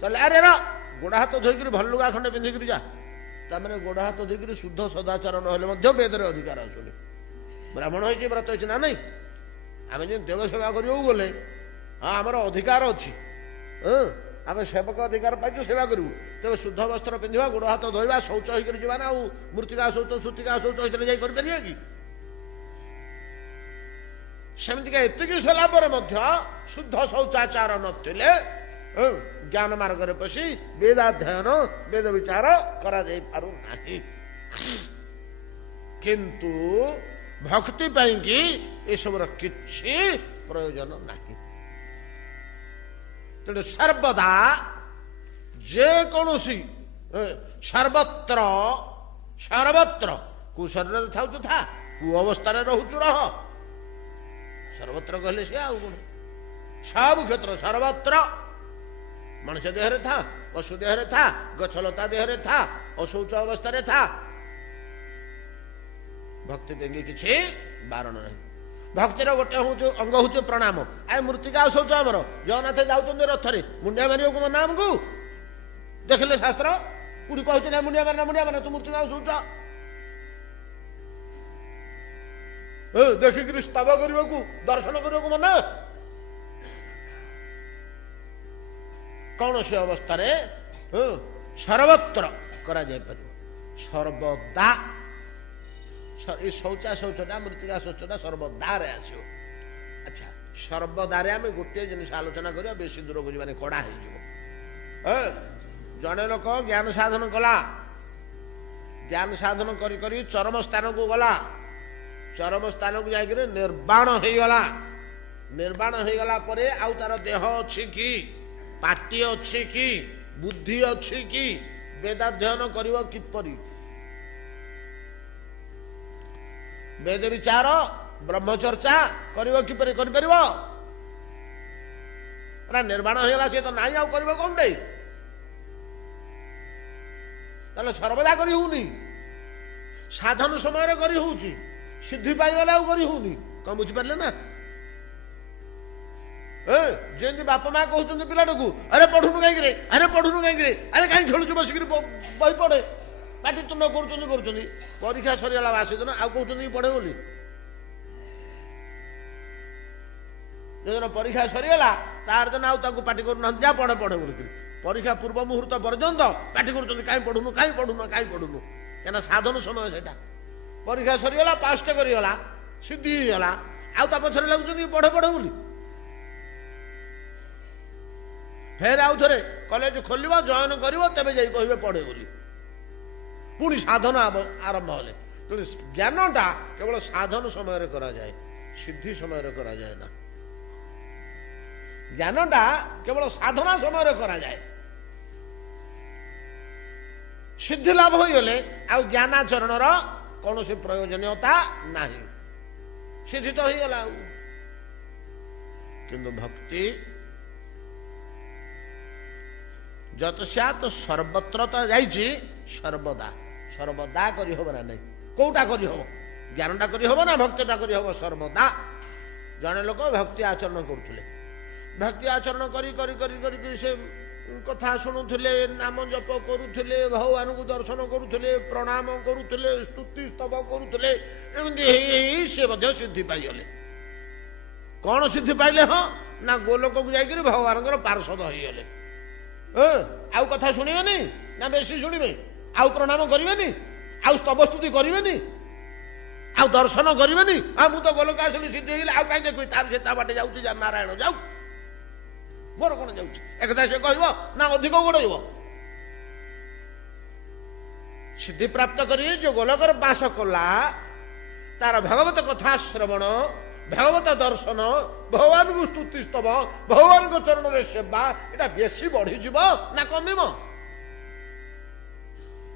ତାହେଲେ ଆରେ ର ଗୋଡ ହାତ ଧୋଇକିରି ଭଲ ଲୁଗା ଖଣ୍ଡେ ପିନ୍ଧିକିରି ଯା। ତାମାନେ ଗୋଡ ହାତ ଧୋଇକିରି ଶୁଦ୍ଧ ସଦାଚାର ନହେଲେ ମଧ୍ୟ ବେଦରେ ଅଧିକାର ଆସୁନି। ବ୍ରାହ୍ମଣ ହେଇଛି, ବ୍ରତ ହେଇଛି ନା ନାଇଁ? ଆମେ ଯେମିତି ଦେବ ସେବା କରିବାକୁ ଗଲେ ହଁ ଆମର ଅଧିକାର ଅଛି, ଆମେ ସେବକ ଅଧିକାର ପାଇଛୁ, ସେବା କରିବୁ। ତେବେ ଶୁଦ୍ଧ ବସ୍ତ୍ର ପିନ୍ଧିବା, ଗୋଡ ହାତ ଧୋଇବା, ଶୌଚ ହେଇକରି ଯିବା ନା। ଆଉ ମୃତ୍ତିକା ଶୌଚ, ସୂତିକା ଶୌଚ ହେଇଥିଲେ ଯାଇ କରିପାରିବା କି? ସେମିତିକା ଏତିକି ସଲା ପରେ ମଧ୍ୟ ଶୁଦ୍ଧ ଶୌଚାଚାର ନଥିଲେ ଜ୍ଞାନ ମାର୍ଗରେ ପଶି ବେଦାଧ୍ୟୟନ, ବେଦ ବିଚାର କରାଯାଇ ପାରୁନାହିଁ। କିନ୍ତୁ ଭକ୍ତି ପାଇଁକି ଏସବୁର କିଛି ପ୍ରୟୋଜନ ନାହିଁ। ତେଣୁ ସର୍ବଦା ଯେକୌଣସି ସର୍ବତ୍ର ସର୍ବତ୍ର କୋଉ ଶରୀରରେ ଥାଉଛୁ ଥା, କୋଉ ଅବସ୍ଥାରେ ରହୁଛୁ ରହ, ସର୍ବତ୍ର କହିଲେ ସେ ଆଉ କଣ? ସବୁ କ୍ଷେତ୍ର ସର୍ବତ୍ର। ମଣିଷ ଦେହରେ ଥା, ପଶୁ ଦେହରେ ଥା, ଗଛଲତା ଦେହରେ ଥା, ଅଶୌଚ ଅବସ୍ଥାରେ ଥା, ଭକ୍ତି ପାଇଁକି କିଛି ବାରଣ ନାହିଁ। ଭକ୍ତିର ଗୋଟେ ହଉଛି ଅଙ୍ଗ ହଉଛି ପ୍ରଣାମ। ଆଏ ମୃତ୍ତିକା ଶୌଚ ଆମର ଜଗନ୍ନାଥ ଯାଉଛନ୍ତି ରଥରେ, ମୁଣ୍ଡିଆ ମାରିବାକୁ ମନା ଆମକୁ? ଦେଖିଲେ ଶାସ୍ତ୍ର କୋଉଠି କହୁଛି ନା ମୁଣ୍ଡିଆ ମାରନା, ମୁଣ୍ଡିଆ ମାରନା, ତୁ ମୃତ୍ତିକା ଶୌଚ। ଦେଖିକିରି ସ୍ତବ କରିବାକୁ, ଦର୍ଶନ କରିବାକୁ ମନା? କୌଣସି ଅବସ୍ଥାରେ ସର୍ବତ୍ର କରାଯାଇପାରିବ, ସର୍ବଦା। ଏ ଶୌଚା ଶୌଚଟା, ମୃତ୍ତିକା ଶୌଚଟା ସର୍ବଦାରେ ଆସିବ। ଆଚ୍ଛା, ସର୍ବଦାରେ ଆମେ ଗୋଟିଏ ଜିନିଷ ଆଲୋଚନା କରିବା, ବେଶୀ ଦୂରକୁ ଯିବାନି, କଡା ହେଇଯିବ। ଜଣେ ଲୋକ ଜ୍ଞାନ ସାଧନ କଲା, ଜ୍ଞାନ ସାଧନ କରି କରି ଚରମ ସ୍ଥାନକୁ ଗଲା, ଚରମ ସ୍ଥାନକୁ ଯାଇକିରି ନିର୍ବାଣ ହେଇଗଲା। ନିର୍ବାଣ ହେଇଗଲା ପରେ ଆଉ ତାର ଦେହ ଅଛି କି, ପାଟି ଅଛି କି, ବୁଦ୍ଧି ଅଛି କି? ବେଦାଧ୍ୟୟନ କରିବ କିପରି? ବେଦ ବିଚାର, ବ୍ରହ୍ମଚର୍ଚ୍ଚା କରିବ କିପରି? କରିପାରିବ? ନିର୍ବାଣ ହେଇଗଲା, ସେ ତ ନାହିଁ, ଆଉ କରିବ କଣ? ତାହେଲେ ସର୍ବଦା କରି ହଉନି, ସାଧନ ସମୟରେ କରି ହଉଛି, ସିଦ୍ଧି ପାଇଗଲେ ଆଉ କରି ହଉନି। କଣ ବୁଝିପାରିଲେ ନା? ଯେମିତି ବାପା ମା କହୁଛନ୍ତି ପିଲାଟାକୁ, ଆରେ ପଢୁନୁ କାହିଁକିରେ, ଆରେ ପଢୁନୁ କାହିଁକିରେ, ଆରେ କାହିଁକି ଖେଳୁଛୁ ବସିକିରି, ବହି ପଢେ, ପାଟି ତୁଣ୍ଡ କରୁଛନ୍ତି। ପରୀକ୍ଷା ସରିଗଲା ବାସି ଦିନ ଆଉ କହୁଛନ୍ତି ପଢେ ବୋଲି। ଯୋଉଦିନ ପରୀକ୍ଷା ସରିଗଲା ତାର ଦିନ ଆଉ ତାକୁ ପାଟି କରୁନାହାନ୍ତି, ଯା ପଢେ ପଢେ ବୋଲିକିରି। ପରୀକ୍ଷା ପୂର୍ବ ମୁହୂର୍ତ୍ତ ପର୍ଯ୍ୟନ୍ତ ପାଟି କରୁଛନ୍ତି କାହିଁ ପଢୁନୁ କାହିଁ ପଢୁନୁ କାହିଁ ପଢୁନୁ, କାହିଁକିନା ସାଧନ ସମୟ ସେଇଟା। ପରୀକ୍ଷା ସରିଗଲା, ପାସ୍ କରିଗଲା, ସିଦ୍ଧି ହେଇଗଲା, ଆଉ ତା ପଛରେ ଲାଗୁଛନ୍ତି ପଢ ପଢ ବୋଲି। ଫେର ଆଉ ଥରେ କଲେଜ ଖୋଲିବ, ଜଏନ କରିବ, ତେବେ ଯାଇ କହିବେ ପଢେ ବୋଲି। ପୁଣି ସାଧନ ଆରମ୍ଭ ହେଲେ। ତେଣୁ ଜ୍ଞାନଟା କେବଳ ସାଧନ ସମୟରେ କରାଯାଏ, ସିଦ୍ଧି ସମୟରେ କରାଯାଏ ନା। ଜ୍ଞାନଟା କେବଳ ସାଧନା ସମୟରେ କରାଯାଏ। ସିଦ୍ଧି ଲାଭ ହୋଇଗଲେ ଆଉ ଜ୍ଞାନାଚରଣର କୌଣସି ପ୍ରୟୋଜନୀୟତା ନାହିଁ, ସିଦ୍ଧି ତ ହେଇଗଲା ଆଉ। କିନ୍ତୁ ଭକ୍ତି ଯତସ୍ୟାତ୍ ସର୍ବତ୍ର ତ ଯାଇଛି, ସର୍ବଦା ସର୍ବଦା କରିହବ ନା ନାହିଁ। କୋଉଟା କରିହବ? ଜ୍ଞାନଟା କରିହବ ନା ଭକ୍ତିଟା କରିହବ? ସର୍ବଦା। ଜଣେ ଲୋକ ଭକ୍ତି ଆଚରଣ କରୁଥିଲେ, ଭକ୍ତି ଆଚରଣ କରି କରି କରି କରି ସେ କଥା ଶୁଣୁଥିଲେ, ନାମ ଜପ କରୁଥିଲେ, ଭଗବାନଙ୍କୁ ଦର୍ଶନ କରୁଥିଲେ, ପ୍ରଣାମ କରୁଥିଲେ, ସ୍ତୁତି ସ୍ତବ କରୁଥିଲେ, ଏମିତି ହେଇ ସେ ମଧ୍ୟ ସିଦ୍ଧି ପାଇଗଲେ। କଣ ସିଦ୍ଧି ପାଇଲେ? ହଁ ନା ଗୋଲୋକକୁ ଯାଇକରି ଭଗବାନଙ୍କର ପାର୍ଷଦ ହେଇଗଲେ। ଆଉ କଥା ଶୁଣିବେନି ନା ବେଶୀ ଶୁଣିବେ? ଆଉ ପ୍ରଣାମ କରିବେନି? ଆଉ ସ୍ତବ ସ୍ତୁତି କରିବେନି? ଆଉ ଦର୍ଶନ କରିବେନି? ମୁଁ ତ ଗୋଲୋକ ଆସିଲି, ସିଦ୍ଧି ହେଇଗଲେ, ଆଉ କାହିଁ ଦେଖିବି? ତାର ସେ ତା ବାଟେ ଯାଉଛି, ଯା ନାରାୟଣ ଯାଉ, ମୋର କଣ ଯାଉଛି? ଏକଥା ସେ କହିବ ନା ଅଧିକ ଗୋଡେଇବ? ସିଦ୍ଧି ପ୍ରାପ୍ତ କରି ଯୋଉ ଗୋଲକର ବାସ କଲା, ତାର ଭଗବତ କଥା ଶ୍ରବଣ, ଭଗବତ ଦର୍ଶନ, ଭଗବାନଙ୍କୁ ସ୍ତୁତି ସ୍ତବ, ଭଗବାନଙ୍କ ଚରଣରେ ସେବା, ଏଟା ବେଶୀ ବଢିଯିବ ନା କମିବ?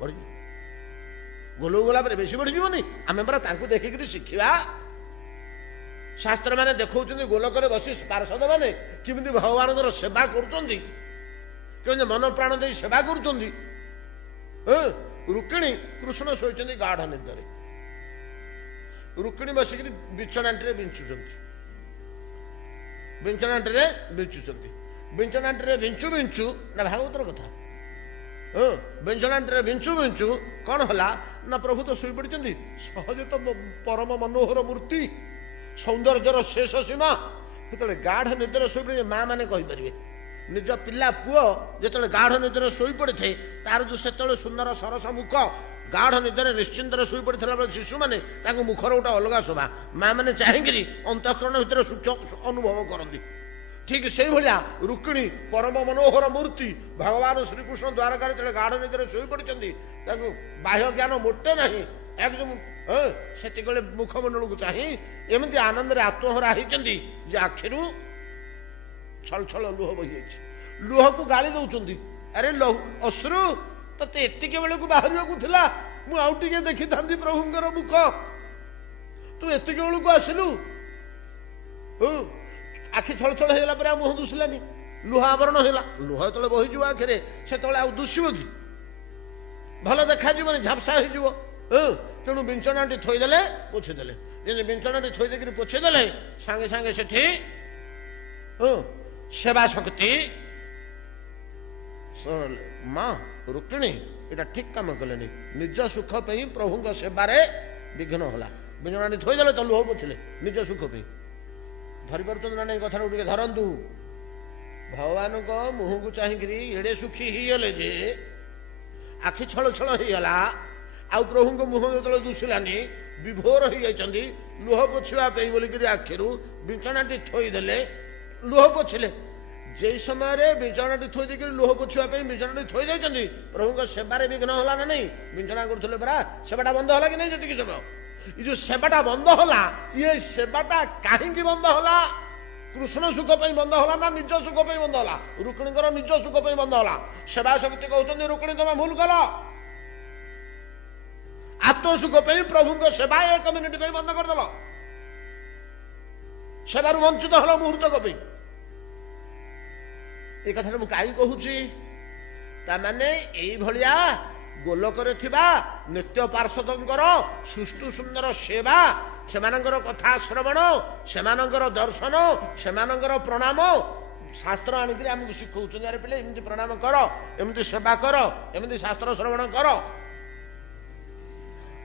ବଢିଯିବ। ଗୋଲକୁ ଗଲା ପରେ ବେଶୀ ବଢିଯିବନି? ଆମେ ପରା ତାଙ୍କୁ ଦେଖିକିରି ଶିଖିବା। ଶାସ୍ତ୍ର ମାନେ ଦେଖାଉଛନ୍ତି ଗୋଲକରେ ବସି ପାର୍ଷଦ ମାନେ କେମିତି ଭଗବାନଙ୍କର ସେବା କରୁଛନ୍ତି, କେମିତି ମନ ପ୍ରାଣ ଦେଇ ସେବା କରୁଛନ୍ତି। ରୁକ୍ମିଣୀ କୃଷ୍ଣ ଶୋଇଛନ୍ତି ଗାଢ ନିଦରେ, ରୁକ୍ମିଣୀ ବସିକିରି ବିଛଣାଟିରେ ବିଞ୍ଚୁଛନ୍ତି, ବିଛଣାଟିରେ ବିଞ୍ଚୁଛନ୍ତି। ବିଛଣାଟିରେ ବିଞ୍ଚୁ ବିଞ୍ଚୁ, ନା ଭାଗବତର କଥା, ବିଛଣାଟିରେ ବିଞ୍ଚୁ ବିଞ୍ଚୁ କଣ ହେଲା ନା ପ୍ରଭୁ ତ ଶୋଇପଡିଛନ୍ତି। ସହଜେ ତ ପରମ ମନୋହର ମୂର୍ତ୍ତି, ସୌନ୍ଦର୍ଯ୍ୟର ଶେଷ ସୀମା। ଯେତେବେଳେ ଗାଢ ନିଦରେ ଶୋଇପଡେ, ମା ମାନେ କହିପାରିବେ, ନିଜ ପିଲା ପୁଅ ଯେତେବେଳେ ଗାଢ ନିଦରେ ଶୋଇପଡିଥାଏ, ତାର ଯୋଉ ସେତେବେଳେ ସୁନ୍ଦର ସରସ ମୁଖ, ଗାଢ ନିଦରେ ନିଶ୍ଚିନ୍ତରେ ଶୋଇପଡିଥିଲା ବେଳେ ଶିଶୁମାନେ ତାଙ୍କ ମୁଖର ଗୋଟେ ଅଲଗା ଶୋଭା ମା ମାନେ ଚାହିଁକିରି ଅନ୍ତଃକରଣ ଭିତରେ ଅନୁଭବ କରନ୍ତି। ଠିକ ସେଇଭଳିଆ ରୁକ୍ମିଣୀ ପରମ ମନୋହର ମୂର୍ତ୍ତି ଭଗବାନ ଶ୍ରୀକୃଷ୍ଣ ଦ୍ୱାରକାରେ ଯେତେବେଳେ ଗାଢ ନିଦରେ ଶୋଇପଡିଛନ୍ତି, ତାଙ୍କୁ ବାହ୍ୟ ଜ୍ଞାନ ମୋଟେ ନାହିଁ, ଏକଦମ ସେତିକିବେଳେ ମୁଖମଣ୍ଡଳକୁ ଚାହିଁ ଏମିତି ଆନନ୍ଦରେ ଆତ୍ମହରା ହେଇଛନ୍ତି ଯେ ଆଖିରୁ ଛଳ ଛଳ ଲୁହ ବହିଯାଇଛି। ଲୁହକୁ ଗାଳି ଦଉଛନ୍ତି, ଆରେ ଅଶ୍ରୁ ତତେ ଏତିକି ବେଳକୁ ବାହାରିବାକୁ ଥିଲା, ମୁଁ ଆଉ ଟିକେ ଦେଖିଥାନ୍ତି ପ୍ରଭୁଙ୍କର ମୁଖ, ତୁ ଏତିକି ବେଳକୁ ଆସିଲୁ। ଆଖି ଛଳ ଛଳ ହେଇଗଲା ପରେ ଆଉ ମୁହଁ ଦୁଶିଲାନି, ଲୁହ ଆବରଣ ହେଲା। ଲୁହ ଯେତେବେଳେ ବହିଯିବ ଆଖିରେ, ସେତେବେଳେ ଆଉ ଦୁଶିବ କି? ଭଲ ଦେଖାଯିବନି, ଝାପସା ହେଇଯିବ। ତେଣୁ ବିଞ୍ଚଣାଟି ଥୋଇଦେଲେ, ପୋଛିଦେଲେ। ଯେମିତି ବିଞ୍ଚଣାଟି ଥୋଇ ଦେଇକିରି ପୋଛିଦେଲେ, ସାଙ୍ଗେ ସାଙ୍ଗେ ସେଠି ସେବା ଶକ୍ତି ମା ରୁକ୍ମିଣୀ ଏଟା ଠିକ କାମ କଲେନି, ନିଜ ସୁଖ ପାଇଁ ପ୍ରଭୁଙ୍କ ସେବାରେ ବିଘ୍ନ ହେଲା। ବିଞ୍ଚଣାଟି ଥୋଇଦେଲେ ତ ଲୁହ ପୋଛିଲେ ନିଜ ସୁଖ ପାଇଁ। ଧରିପାରୁଛନ୍ତି ନା ନାଇଁ କଥାକୁ? ଟିକେ ଧରନ୍ତୁ। ଭଗବାନଙ୍କ ମୁହଁକୁ ଚାହିଁକିରି ଏଡେ ସୁଖୀ ହେଇଗଲେ ଯେ ଆଖି ଛଳ ଛଳ ହେଇଗଲା, ଆଉ ପ୍ରଭୁଙ୍କ ମୁହଁ ଯେତେବେଳେ ଦୁଶିଲାନି, ବିଭୋର ହେଇଯାଇଛନ୍ତି, ଲୁହ ପୋଛିବା ପାଇଁ ବୋଲିକିରି ଆଖିରୁ ବିଞ୍ଚଣାଟି ଥୋଇଦେଲେ, ଲୁହ ପୋଛିଲେ। ଯେଇ ସମୟରେ ବିଞ୍ଚଣାଟି ଥୋଇ ଦେଇକିରି ଲୁହ ପୋଛିବା ପାଇଁ ବିଞ୍ଚଣାଟି ଥୋଇ ଦେଇଛନ୍ତି, ପ୍ରଭୁଙ୍କ ସେବାରେ ବିଘ୍ନ ହେଲା ନା ନାଇଁ? ବିଞ୍ଚଣା କରୁଥିଲେ ପରା, ସେବାଟା ବନ୍ଦ ହେଲା କି ନାଇଁ? ଯେତିକି ସମୟ ଏ ଯୋଉ ସେବାଟା ବନ୍ଦ ହେଲା, ଇଏ ସେବାଟା କାହିଁକି ବନ୍ଦ ହେଲା? କୃଷ୍ଣ ସୁଖ ପାଇଁ ବନ୍ଦ ହେଲା ନା ନିଜ ସୁଖ ପାଇଁ ବନ୍ଦ ହେଲା? ରୁକ୍ମିଣୀଙ୍କର ନିଜ ସୁଖ ପାଇଁ ବନ୍ଦ ହେଲା। ସେବା ଶକ୍ତି କହୁଛନ୍ତି, ରୁକ୍ମିଣୀ ତମେ ଭୁଲ କଲ, ଆତ୍ମସୁଖ ପାଇଁ ପ୍ରଭୁଙ୍କ ସେବା 1 ମିନିଟ ପାଇଁ ବନ୍ଦ କରିଦେଲ, ସେବାରୁ ବଞ୍ଚିତ ହେଲ ମୁହୂର୍ତ୍ତକ ପାଇଁ। ଏ କଥାଟା ମୁଁ କାହିଁ କହୁଛି? ତାମାନେ ଏଇଭଳିଆ ଗୋଲକରେ ଥିବା ନିତ୍ୟ ପାର୍ଷଦଙ୍କର ସୁଷ୍ଠୁ ସୁନ୍ଦର ସେବା, ସେମାନଙ୍କର କଥା ଶ୍ରବଣ, ସେମାନଙ୍କର ଦର୍ଶନ, ସେମାନଙ୍କର ପ୍ରଣାମ ଶାସ୍ତ୍ର ଆଣିକିରି ଆମକୁ ଶିଖଉଛନ୍ତି। ଆରେ ପିଲେ ଏମିତି ପ୍ରଣାମ କର, ଏମିତି ସେବା କର, ଏମିତି ଶାସ୍ତ୍ର ଶ୍ରବଣ କର।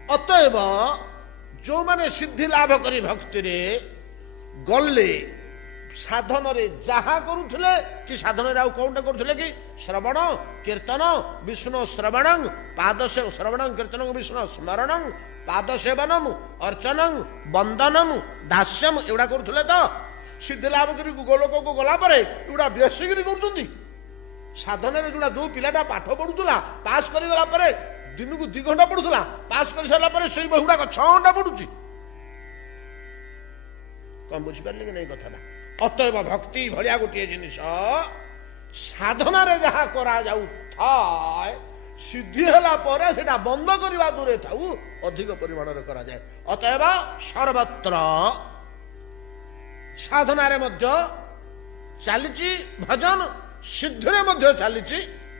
ଅତଏବ ଯୋଉମାନେ ସିଦ୍ଧି ଲାଭ କରି ଭକ୍ତିରେ ଗଲେ, ସାଧନରେ ଯାହା କରୁଥିଲେ କି ସାଧନରେ ଆଉ କଣଟା କରୁଥିଲେ କି ଶ୍ରବଣ କୀର୍ତ୍ତନ ବିଷ୍ଣୁ ଶ୍ରବଣଂ ପାଦ ଶ୍ରବଣଂ କୀର୍ତ୍ତନ ବିଷ୍ଣୁ ସ୍ମରଣଂ ପାଦ ସେବନଂ ଅର୍ଚ୍ଚନଂ ବନ୍ଦନଂ ଦାସ୍ୟଂ ଏଗୁଡା କରୁଥିଲେ ତ ସିଦ୍ଧି ଲାଭ କରି ଗୋଲୋକକୁ ଗଲା ପରେ ଏଗୁଡା ବେଶିକିରି କରୁଛନ୍ତି। ସାଧନରେ ଯୋଉଟା ଯୋଉ ପିଲାଟା ପାଠ ପଢୁଥିଲା ପାସ୍ କରିଗଲା ପରେ ଦିନକୁ 2 ଘଣ୍ଟା ପଢୁଥିଲା ପାସ୍ କରି ସାରିଲା ପରେ ସେଇ ବହୁଗୁଡାକ 6 ଘଣ୍ଟା ପଢୁଛି। କଣ ବୁଝିପାରିଲେ କି ନାଇଁ କଥାଟା? ଅତଏବ ଭକ୍ତି ଭଳିଆ ଗୋଟିଏ ଜିନିଷ ସାଧନାରେ ଯାହା କରାଯାଉଥାଏ ସିଦ୍ଧି ହେଲା ପରେ ସେଟା ବନ୍ଦ କରିବା ଦୂରେ ଥାଉ ଅଧିକ ପରିମାଣରେ କରାଯାଏ। ଅତଏବ ସର୍ବତ୍ର ସାଧନାରେ ମଧ୍ୟ ଚାଲିଛି ଭଜନ ସିଦ୍ଧିରେ ମଧ୍ୟ ଚାଲିଛି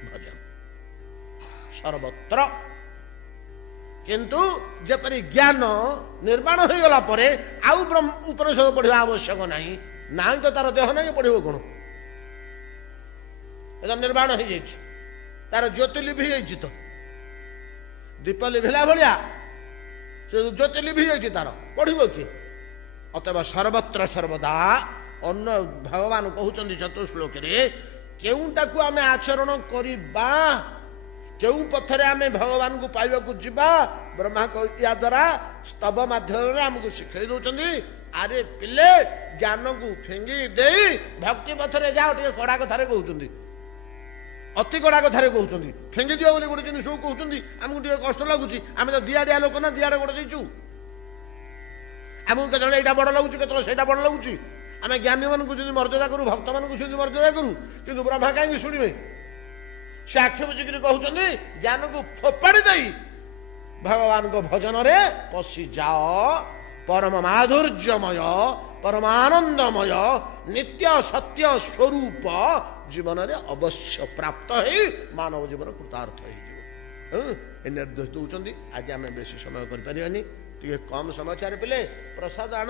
ଭଜନ ସର୍ବତ୍ର। କିନ୍ତୁ ଯେପରି ଜ୍ଞାନ ନିର୍ମାଣ ହୋଇଗଲା ପରେ ଆଉ ଉପନିଷଦ ପଢିବା ଆବଶ୍ୟକ ନାହିଁ। ନାହିଁ ତ ତାର ଦେହ ନାହିଁ ପଢିବ କଣ? ଏଟା ନିର୍ମାଣ ହେଇଯାଇଛି ତାର ଜ୍ୟୋତି ଲିଭି ଯାଇଛି ତ ଦୀପ ଲିଭିଲା ଭଳିଆ ସେ ଜ୍ୟୋତି ଲିଭି ଯାଇଛି ତାର ପଢିବ କିଏ? ଅତଏବ ସର୍ବତ୍ର ସର୍ବଦା ଅନ୍ୟ ଭଗବାନ କହୁଛନ୍ତି ଚତୁଶ୍ଲୋକରେ କେଉଁଟାକୁ ଆମେ ଆଚରଣ କରିବା କେଉଁ ପଥରେ ଆମେ ଭଗବାନଙ୍କୁ ପାଇବାକୁ ଯିବା ବ୍ରହ୍ମା ୟା ଦ୍ୱାରା ସ୍ତବ ମାଧ୍ୟମରେ ଆମକୁ ଶିଖେଇ ଦଉଛନ୍ତି। ଆରେ ପିଲେ ଜ୍ଞାନକୁ ଫିଙ୍ଗି ଦେଇ ଭକ୍ତି ପଥରେ ଯାଅ ଟିକେ କଡା କଥାରେ କହୁଛନ୍ତି ଅତି କଡା କଥାରେ କହୁଛନ୍ତି ଫିଙ୍ଗି ଦିଅ ବୋଲି ଗୋଟେ ଜିନିଷକୁ କହୁଛନ୍ତି ଆମକୁ ଟିକେ କଷ୍ଟ ଲାଗୁଛି। ଆମେ ତ ଦିଆଡିଆ ଲୋକ ନା ଦିଆଡେ ଗୋଡ ଦେଇଛୁ ଆମକୁ କେତେବେଳେ ଏଇଟା ବଡ ଲାଗୁଛି କେତେବେଳେ ସେଇଟା ବଡ ଲାଗୁଛି। ଆମେ ଜ୍ଞାନୀ ମାନଙ୍କୁ ଯଦି ମର୍ଯ୍ୟାଦା କରୁ ଭକ୍ତ ମାନଙ୍କୁ ସେମିତି ମର୍ଯ୍ୟାଦା କରୁ କିନ୍ତୁ ବ୍ରହ୍ମା କାହିଁକି ଶୁଣିବେ? ସେ ଆଖି ବୁଝିକିରି କହୁଛନ୍ତି ଜ୍ଞାନକୁ ଫୋପାଡ଼ି ଦେଇ ଭଗବାନଙ୍କ ଭଜନରେ ପଶିଯାଅ ପରମ ମାଧୁର୍ଯ୍ୟମୟ ପରମାନନ୍ଦମୟ ନିତ୍ୟ ସତ୍ୟ ସ୍ୱରୂପ ଜୀବନରେ ଅବଶ୍ୟ ପ୍ରାପ୍ତ ହେଇ ମାନବ ଜୀବନ କୃତାର୍ଥ ହେଇଯିବ। ଏ ନିର୍ଦ୍ଦେଶ ଦଉଛନ୍ତି। ଆଜି ଆମେ ବେଶୀ ସମୟ କରିପାରିବାନି ଟିକେ କମ ସମୟ ଚାରି ପିଲେ ପ୍ରସାଦ ଆଣ।